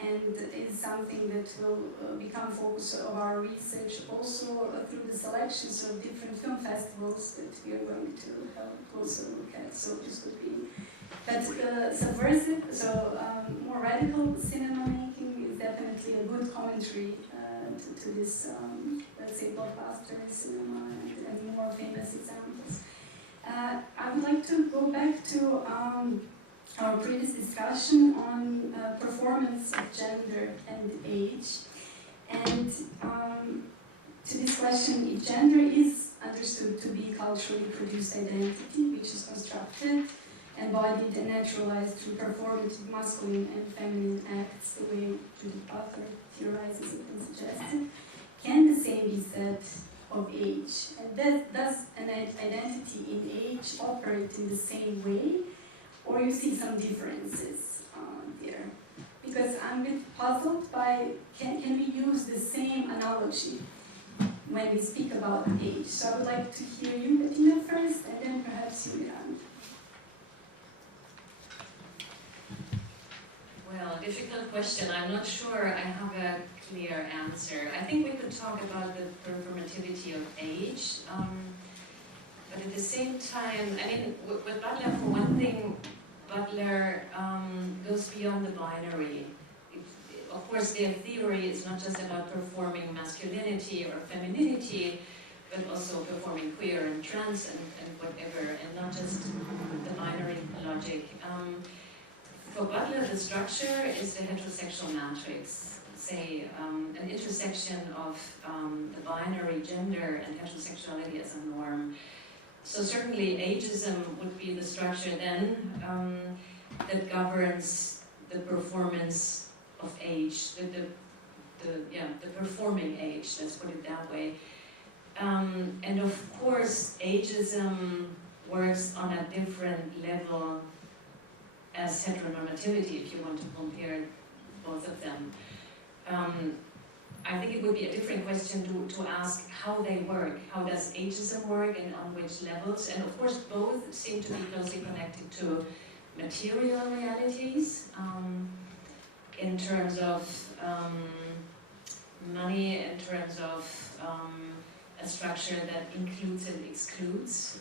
and is something that will become focus of our research also through the selections of different film festivals that we are going to have a closer look at. So this would be, but subversive, so more radical cinema making is definitely a good commentary to this, let's say, blockbuster cinema and more famous examples. I would like to go back to our previous discussion on performance of gender and age, and to this question, if gender is understood to be culturally produced identity, which is constructed, embodied and naturalized through performative masculine and feminine acts, the way Judith Butler theorizes it and suggested, can the same be said of age? And does an identity in age operate in the same way, or you see some differences there? Because I'm a bit puzzled by, can we use the same analogy when we speak about age? So I would like to hear you, Bettina, first, and then perhaps you, Miranda. Well, difficult question. I'm not sure I have a clear answer. I think we could talk about the performativity of age, but at the same time, I mean, with Butler, for one thing, Butler goes beyond the binary. Of course, their theory is not just about performing masculinity or femininity, but also performing queer and trans and whatever, and not just the binary logic. For Butler, the structure is the heterosexual matrix, say an intersection of the binary gender and heterosexuality as a norm. So certainly ageism would be the structure then that governs the performance of age, the performing age, let's put it that way. And of course, ageism works on a different level as heteronormativity, if you want to compare both of them. I think it would be a different question to ask how they work. How does ageism work and on which levels? And of course, both seem to be closely connected to material realities in terms of money, in terms of a structure that includes and excludes.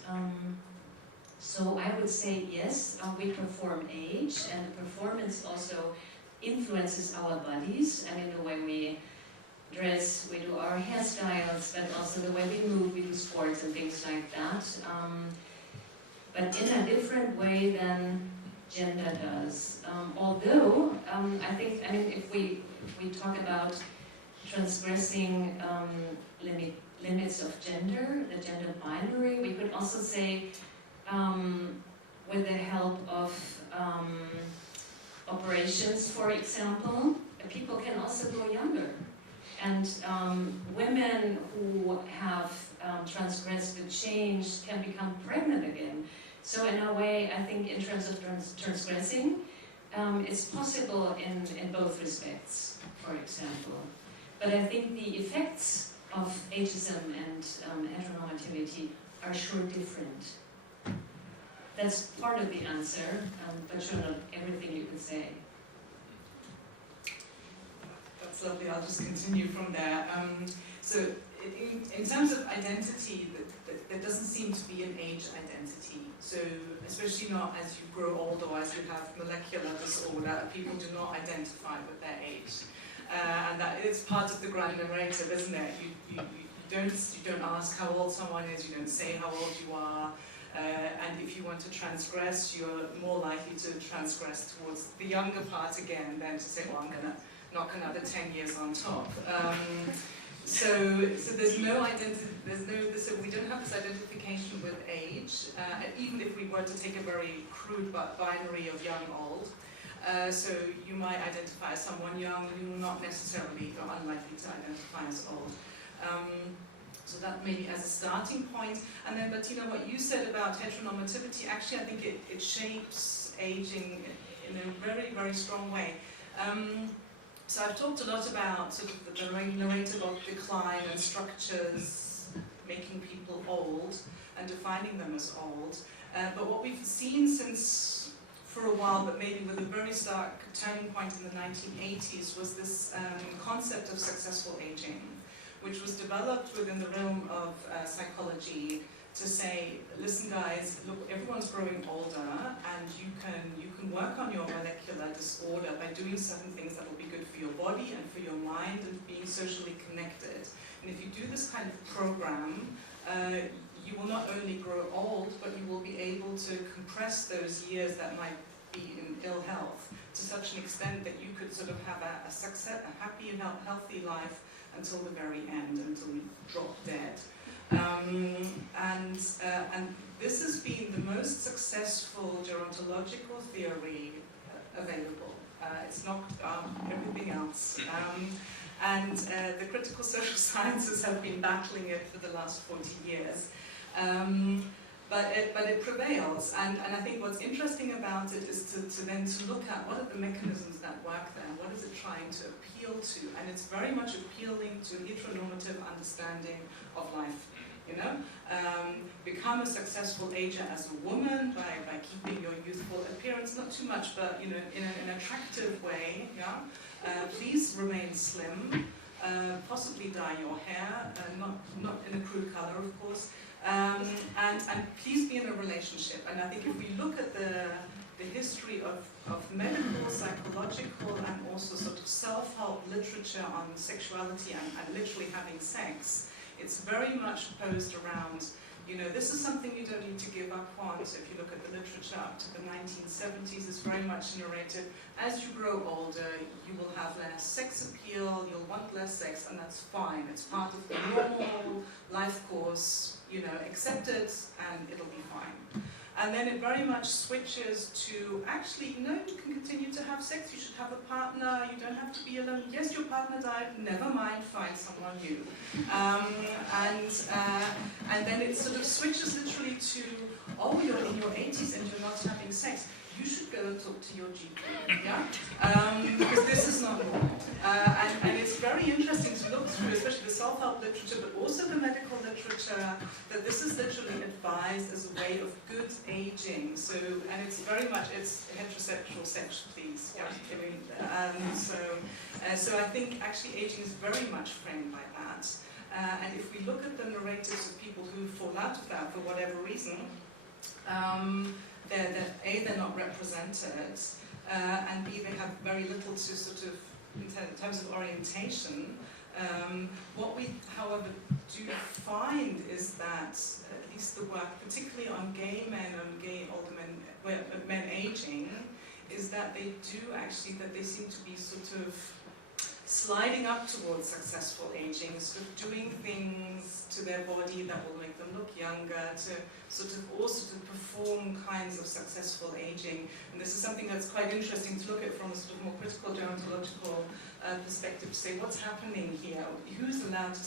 So I would say yes, we perform age, and the performance also influences our bodies, and in the way we dress, we do our hairstyles, but also the way we move, we do sports and things like that. But in a different way than gender does. Although, I think, I mean, if we talk about transgressing limits of gender, the gender binary, we could also say, with the help of operations, for example, people can also go younger. And women who have transgressed the change can become pregnant again. So in a way, I think in terms of transgressing, it's possible in both respects, for example. But I think the effects of ageism and heteronormativity are sure different. That's part of the answer, but sure not everything you could say. That's lovely. I'll just continue from there. So in terms of identity, there doesn't seem to be an age identity. So especially not as you grow older or as you have molecular disorder, people do not identify with their age. And that is part of the grand narrative, isn't it? You don't ask how old someone is, you don't say how old you are, and if you want to transgress, you're more likely to transgress towards the younger part again than to say, well, I'm going to knock another 10 years on top. So there's no identity. So we don't have this identification with age, even if we were to take a very crude binary of young-old. So you might identify as someone young, you're not necessarily, you're unlikely to identify as old. So that maybe as a starting point. And then Bettina, what you said about heteronormativity, actually I think it shapes aging in a very, very strong way. So I've talked a lot about sort of the narrative of decline and structures making people old and defining them as old. But what we've seen since for a while, but maybe with a very stark turning point in the 1980s, was this concept of successful aging, which was developed within the realm of psychology to say, listen guys, look, everyone's growing older and you can work on your molecular disorder by doing certain things that will be good for your body and for your mind and being socially connected. And if you do this kind of program, you will not only grow old, but you will be able to compress those years that might be in ill health to such an extent that you could sort of have a happy and healthy life until the very end, until you drop dead. And this has been the most successful gerontological theory available. It's knocked out everything else. And the critical social sciences have been battling it for the last 40 years. But it prevails, and I think what's interesting about it is to then look at what are the mechanisms that work there, what is it trying to appeal to, and it's very much appealing to heteronormative understanding of life. You know, become a successful ager as a woman by keeping your youthful appearance, not too much, but you know, in an attractive way. Yeah, please remain slim, possibly dye your hair, not in a crude color, of course. And please be in a relationship. And I think if we look at the history of medical, psychological, and also sort of self-help literature on sexuality and literally having sex, it's very much posed around, you know, this is something you don't need to give up on. So if you look at the literature up to the 1970s, it's very much narrated, as you grow older, you will have less sex appeal, you'll want less sex, and that's fine. It's part of the normal life course, you know, accept it, and it'll be fine. And then it very much switches to, actually, no, you can continue to have sex, you should have a partner, you don't have to be alone. Yes, your partner died, never mind, find someone new. And then it sort of switches literally to, oh, you're in your 80s and you're not having sex. You should go and talk to your GP, yeah? Because this is not normal. And it's very interesting to look through, especially the self-help literature, but also the medical literature, that this is literally advised as a way of good aging. So, and it's very much, it's heterosexual sex, please. Yeah? I mean, so I think actually aging is very much framed by that. And if we look at the narratives of people who fall out of that for whatever reason, they're not represented, and B, they have very little to sort of, in terms of orientation. What we, however, do find is that, at least the work, particularly on gay men and gay older men aging, is that they do actually, that they seem to be sort of sliding up towards successful aging, sort of doing things to their body that will make them look younger, to sort of also to perform kinds of successful aging. And this is something that's quite interesting to look at from a sort of more critical gerontological perspective, to say what's happening here, who's allowed to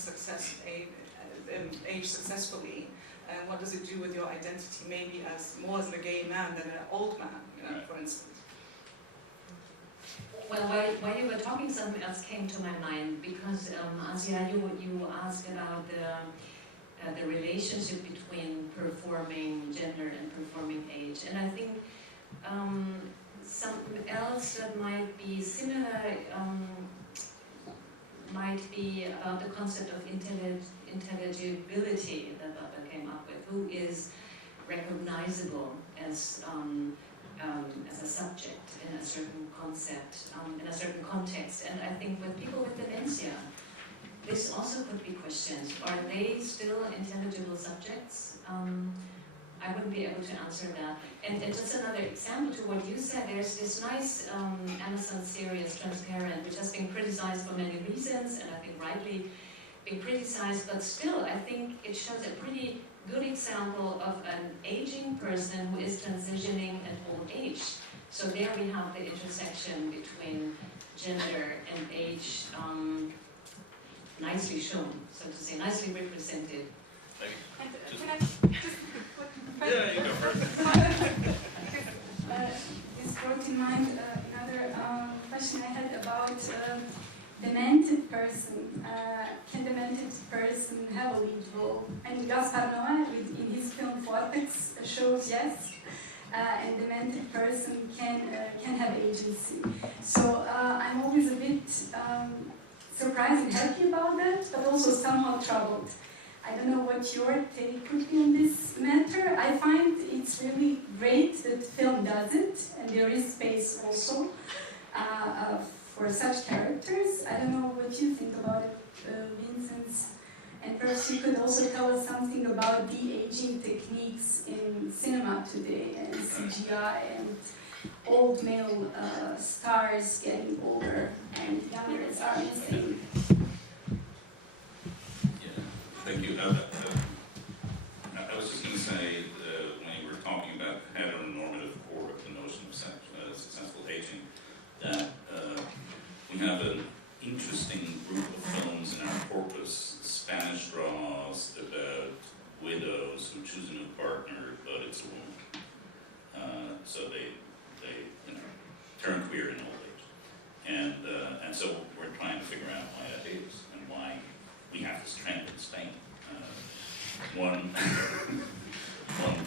age successfully, and what does it do with your identity, maybe as more as a gay man than an old man, you know, for instance. Well, while you were talking, something else came to my mind, because Asja, you asked about the relationship between performing gender and performing age, and I think something else that might be similar might be about the concept of intelligibility that Baba came up with. Who is recognizable as a subject in a certain concept, in a certain context. And I think with people with dementia, this also could be questioned. Are they still intelligible subjects? I wouldn't be able to answer that. And just another example to what you said, there's this nice Amazon series, Transparent, which has been criticized for many reasons, and I think rightly been criticized, but still I think it shows a pretty good example of an aging person who is transitioning at old age. So there we have the intersection between gender and age nicely shown, so to say, nicely represented. Can I just Yeah, you go first. This brought in mind another question I had about demented person. Can demented person have a lead role? And Gaspar Noé, in his film Vortex, shows yes, and demented person can have agency. So I'm always a bit surprised and happy about that, but also somewhat troubled. I don't know what your take would be on this matter. I find it's really great that film does it, and there is space also for such characters. I don't know what you think about it, Vinzenz, and perhaps you could also tell us something about de-aging techniques in cinema today, and CGI, and old male stars getting older and younger as are missing. Thank you. I was just going to say, when you were talking about the heteronormative core of the notion of successful aging, that we have an interesting group of films in our corpus, Spanish dramas about widows who choose a new partner, but it's a woman. So they turn queer in old age. And so we're trying to figure out why that is, and why we have this trend in Spain. One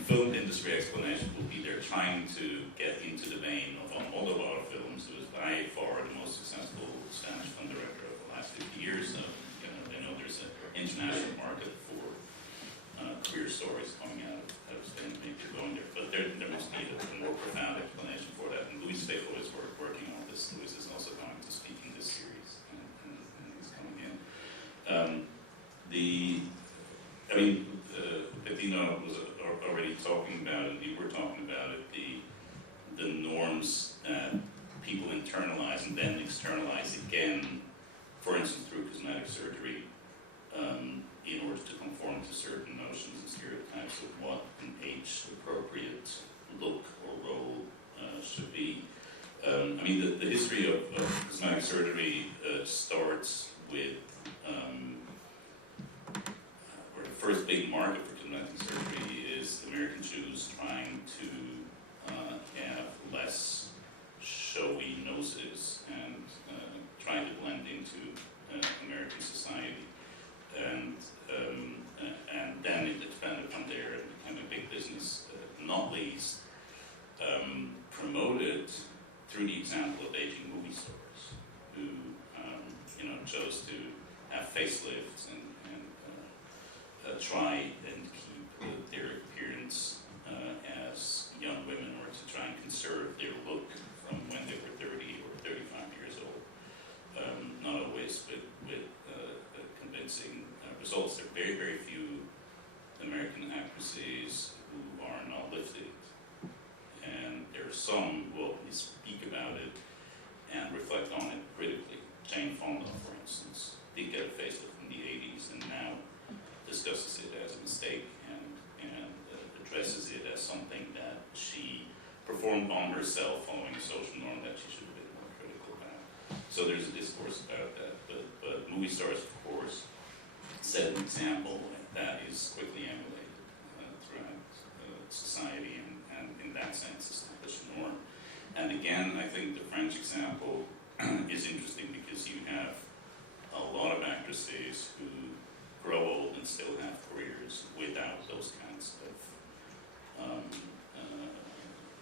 film industry explanation will be they're trying to get into the vein of Almodovar films, who is by far the most successful Spanish film director of the last 50 years. So, they know there's an international market for queer stories coming out of Spain. Maybe they're going there, but there must be a more profound explanation for that. And Luis Fejo is working on this. Luis is also going to speak in this series, and he's coming in. Bettina was already talking about it, we were talking about it, the norms that people internalize and then externalize again, for instance through cosmetic surgery, in order to conform to certain notions and stereotypes of what an age-appropriate look or role should be. The history of cosmetic surgery starts with where the first big market for cosmetic surgery is American Jews trying to have less showy noses and trying to blend into American society. And then it expanded from there and became a big business, not least promoted through the example of aging movie stars who chose to have facelifts and try and keep their appearance as young women, or to try and conserve their look from when they were 30 or 35 years old. Not always with convincing results. There are very, very few American actresses who are not lifted. And there are some who openly speak about it and reflect on it critically. Jane Fonda formed on herself following a social norm that she should have been more critical about. So there's a discourse about that. But movie stars, of course, set an example that is quickly emulated throughout society and in that sense establish a norm. And again, I think the French example is interesting because you have a lot of actresses who grow old and still have careers without those kinds of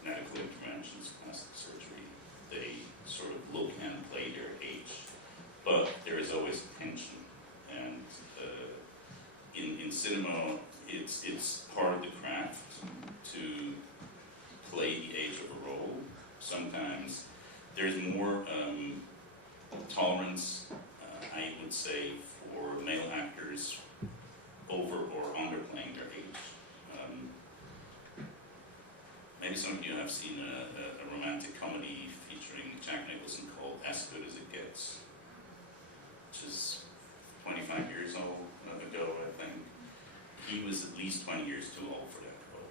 medical interventions, plastic surgery. They sort of look and play their age, but there is always tension. And in cinema, it's part of the craft to play the age of a role. Sometimes there's more tolerance, I would say, for male actors over or underplaying their age. Maybe some of you have seen a romantic comedy featuring Jack Nicholson called As Good As It Gets, which is 25 years old ago, I think. He was at least 20 years too old for that role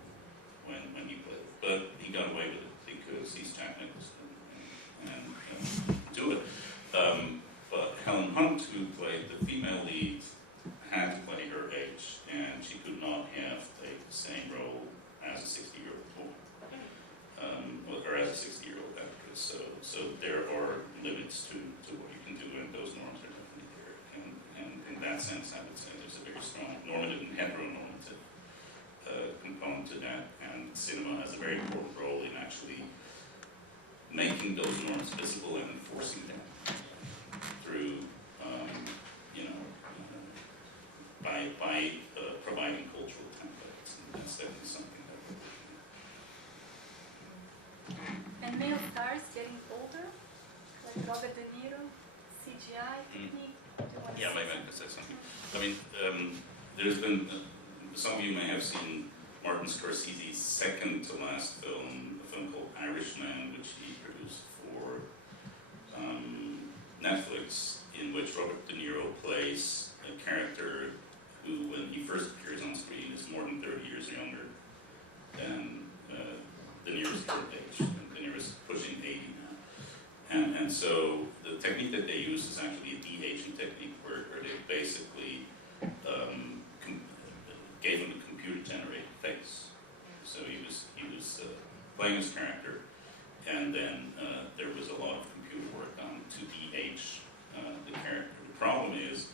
when he played it. But he got away with it because he's Jack Nicholson and do it. But Helen Hunt, who played the female lead, had to play her age, and she could not have taken the same role as a 60-year-old woman, or as a 60-year-old actress. So there are limits to what you can do, and those norms are definitely there. And in that sense, I would say there's a very strong normative and heteronormative component to that, and cinema has a very important role in actually making those norms visible and enforcing them through, by providing cultural templates. And that's definitely something that we're working on. And male stars getting older, like Robert De Niro, CGI technique. Yeah, maybe I could say something. I mean, there's been, some of you may have seen Martin Scorsese's second to last film, a film called Irishman, which he produced for Netflix, in which Robert De Niro plays a character who, when he first appears on screen, is more than 30 years younger than De Niro's current age. And De Niro's pushing 80 now. And so the technique that they use is actually a de-aging technique where they basically gave him a computer-generated face. So he was playing his character, and then there was a lot of computer work done to de-age the character. The problem is,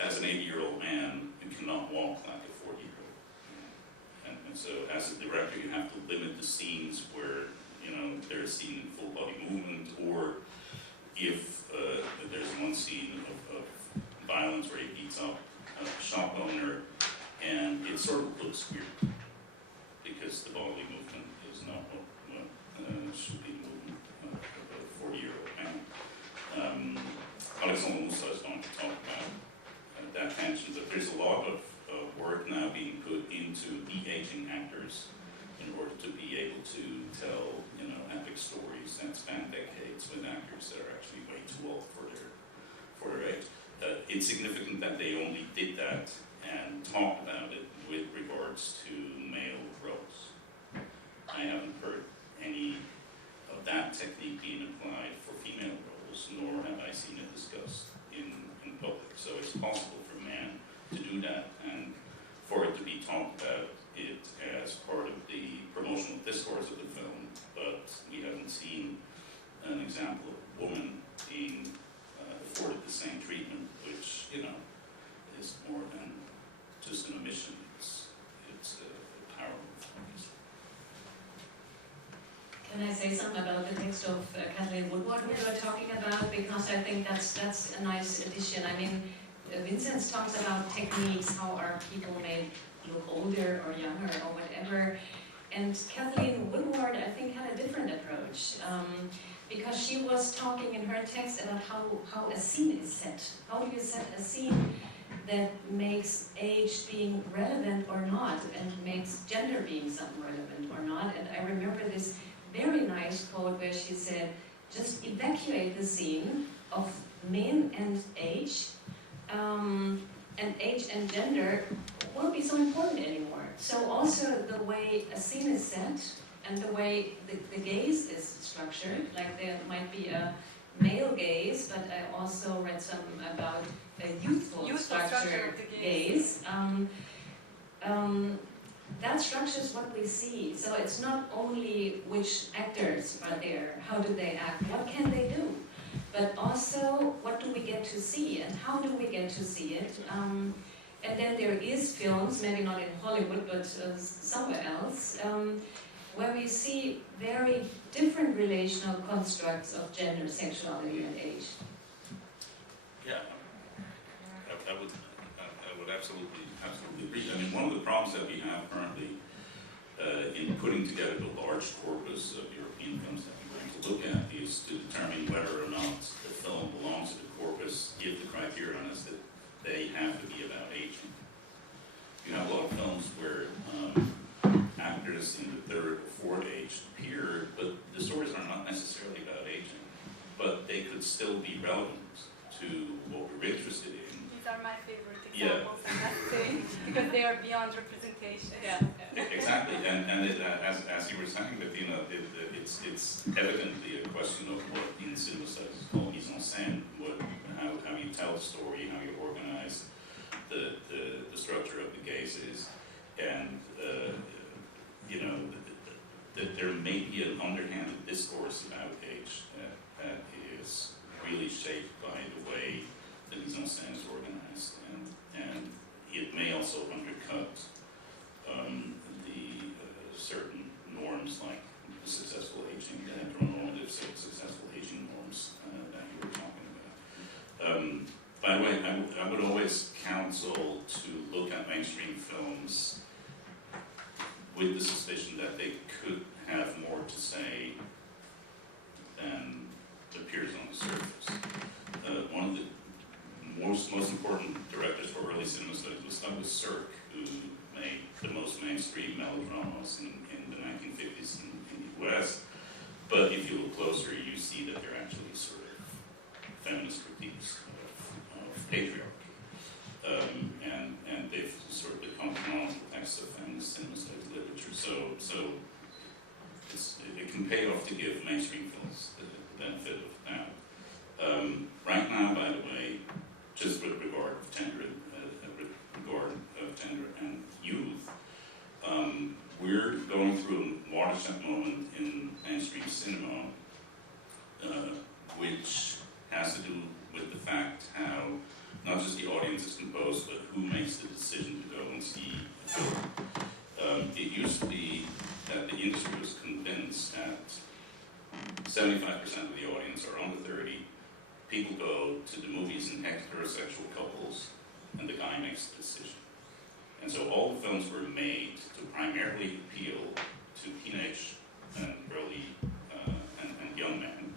as an 80-year-old man, you cannot walk like a 40-year-old. And so as a director, you have to limit the scenes where they're seen in full body movement, or if there's one scene of violence where he beats up a shop owner, and it sort of looks weird because the bodily movement is not what should be the movement of a 40-year-old man. Alexandre Moussa is going to talk about that tension, but there's a lot of work now being put into de-aging actors in order to be able to tell epic stories that span decades with actors that are actually way too old for their age. It's significant that they only did that and talked about it with regards to male roles. I haven't heard any of that technique being applied for female roles, nor have I seen it discussed in public. So it's possible for a man to do that, and for it to be talked about it as part of the promotional discourse of the film, but we haven't seen an example of a woman being afforded the same treatment, which, is more than just an omission. It's a power move, obviously. Can I say something about the text of Kathleen Woodward we were talking about? Because I think that's a nice addition. I mean, Vinzenz talks about techniques, how are people made look older or younger or whatever. And Kathleen Woodward, I think, had a different approach. Because she was talking in her text about how a scene is set. How do you set a scene that makes age being relevant or not, and makes gender being something relevant or not? And I remember this very nice quote where she said, just evacuate the scene of men and age and gender won't be so important anymore. So also the way a scene is set and the way the gaze is structured. Like there might be a male gaze, but I also read some about a youthful structure of the gaze. That structures what we see. So it's not only which actors are there, how do they act, what can they do, but also what do we get to see and how do we get to see it. And then there is films, maybe not in Hollywood, but somewhere else, where we see very different relational constructs of gender, sexuality, and age. Yeah, I would absolutely agree. I mean, one of the problems that we have currently in putting together the large corpus of European films that we're going to look at is to determine whether or not the film belongs to the corpus if the criterion is that they have to be about aging. You have a lot of films where actors in the third or fourth age appear, but the stories are not necessarily about aging, but they could still be relevant to what we're interested in. These are my favorite examples, I must say, because they are beyond representation. Yeah. Exactly, and it, as you were saying, Bettina, it's evidently a question of what in cinema studies is called mise en scène, how you tell a story, how you organize the structure of the gazes, and you know, there may be an underhanded discourse about age that is really shaped by the way the mise en scène is organized, and it may also undercut the certain norms like successful aging, the heteronormative successful aging norms that you were talking about. By the way, I would always counsel to look at mainstream films with the suspicion that they could have more to say than appears on the surface. One of the most important directors for early cinema studies was Douglas Sirk, who made the most mainstream melodramas in the 1950s in the US. But if you look closer, you see that they're actually sort of feminist critiques of patriarchy. And they've sort of become canonical texts of feminist cinema studies literature. So it can pay off to give mainstream films the benefit of the doubt. Right now, by the way, just with regard of gender and youth, we're going through a watershed moment in mainstream cinema, which has to do with the fact how not just the audience is composed, but who makes the decision to go and see a film. It used to be that the industry was convinced that 75% of the audience are under 30. People go to the movies in heterosexual couples, and the guy makes the decision. And so all the films were made to primarily appeal to teenage and early and young men.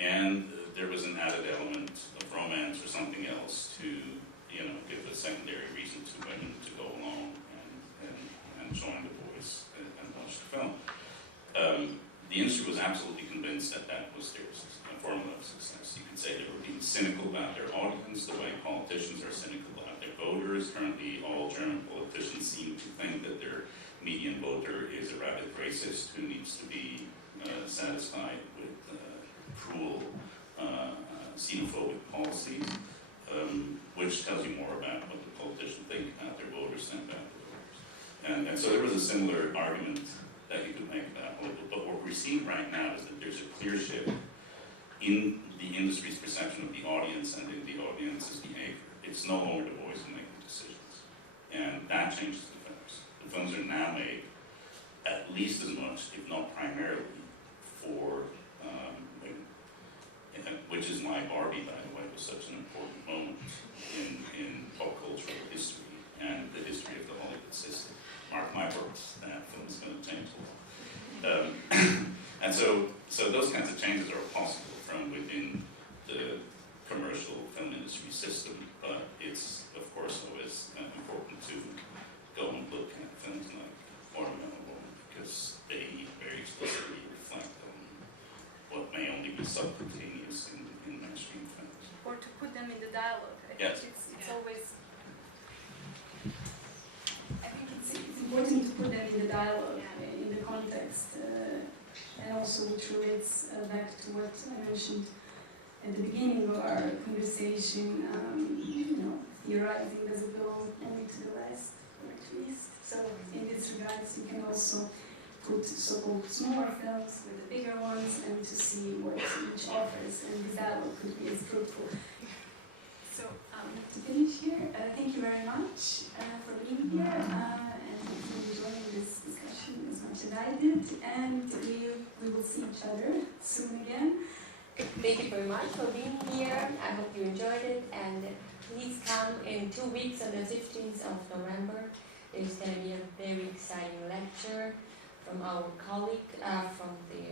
And there was an added element of romance or something else to, you know, give a secondary reason to women to go along and join the boys and watch the film. The industry was absolutely convinced that that was their formula of success. You could say they were being cynical about their audience, the way politicians are cynical about their voters. Currently, all German politicians seem to think that their median voter is a rabid racist who needs to be satisfied with cruel, xenophobic policies, which tells you more about what the politicians think about their voters than about their voters. And so there was a similar argument that you could make about Hollywood. But what we're seeing right now is that there's a clear shift in the industry's perception of the audience and in the audience's behavior. It's no longer the boys who make the decisions. And that changes the films. The films are now made at least as much, if not primarily, for women. Which is why Barbie, by the way, was such an important moment in pop cultural history and the history of the Hollywood system. Mark my words, that film is going to change a lot. And so those kinds of changes are possible from within the commercial film industry system, but it's, of course, always important to go and look at films like Watermelon Woman, because they very explicitly reflect on what may only be subcutaneous in mainstream films. Or to put them in the dialogue. I Yes. think it's always... I think it's important to put them in the dialogue, in the context, and also which relates back to what I mentioned at the beginning of our conversation, theorizing doesn't belong only to the West or to the East. So in this regard, you can also put so-called smaller films with the bigger ones and to see what each offers, and this dialogue could be as fruitful. So to finish here, thank you very much for being here and for enjoying this discussion as much as I did, and we will see each other soon again. Thank you very much for being here. I hope you enjoyed it, and please come in 2 weeks on the 15th of November. There's going to be a very exciting lecture from our colleague from the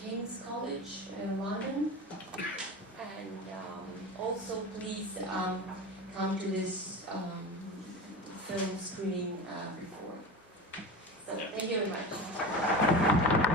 King's College in London. And also please come to this film screening before. So thank you very much.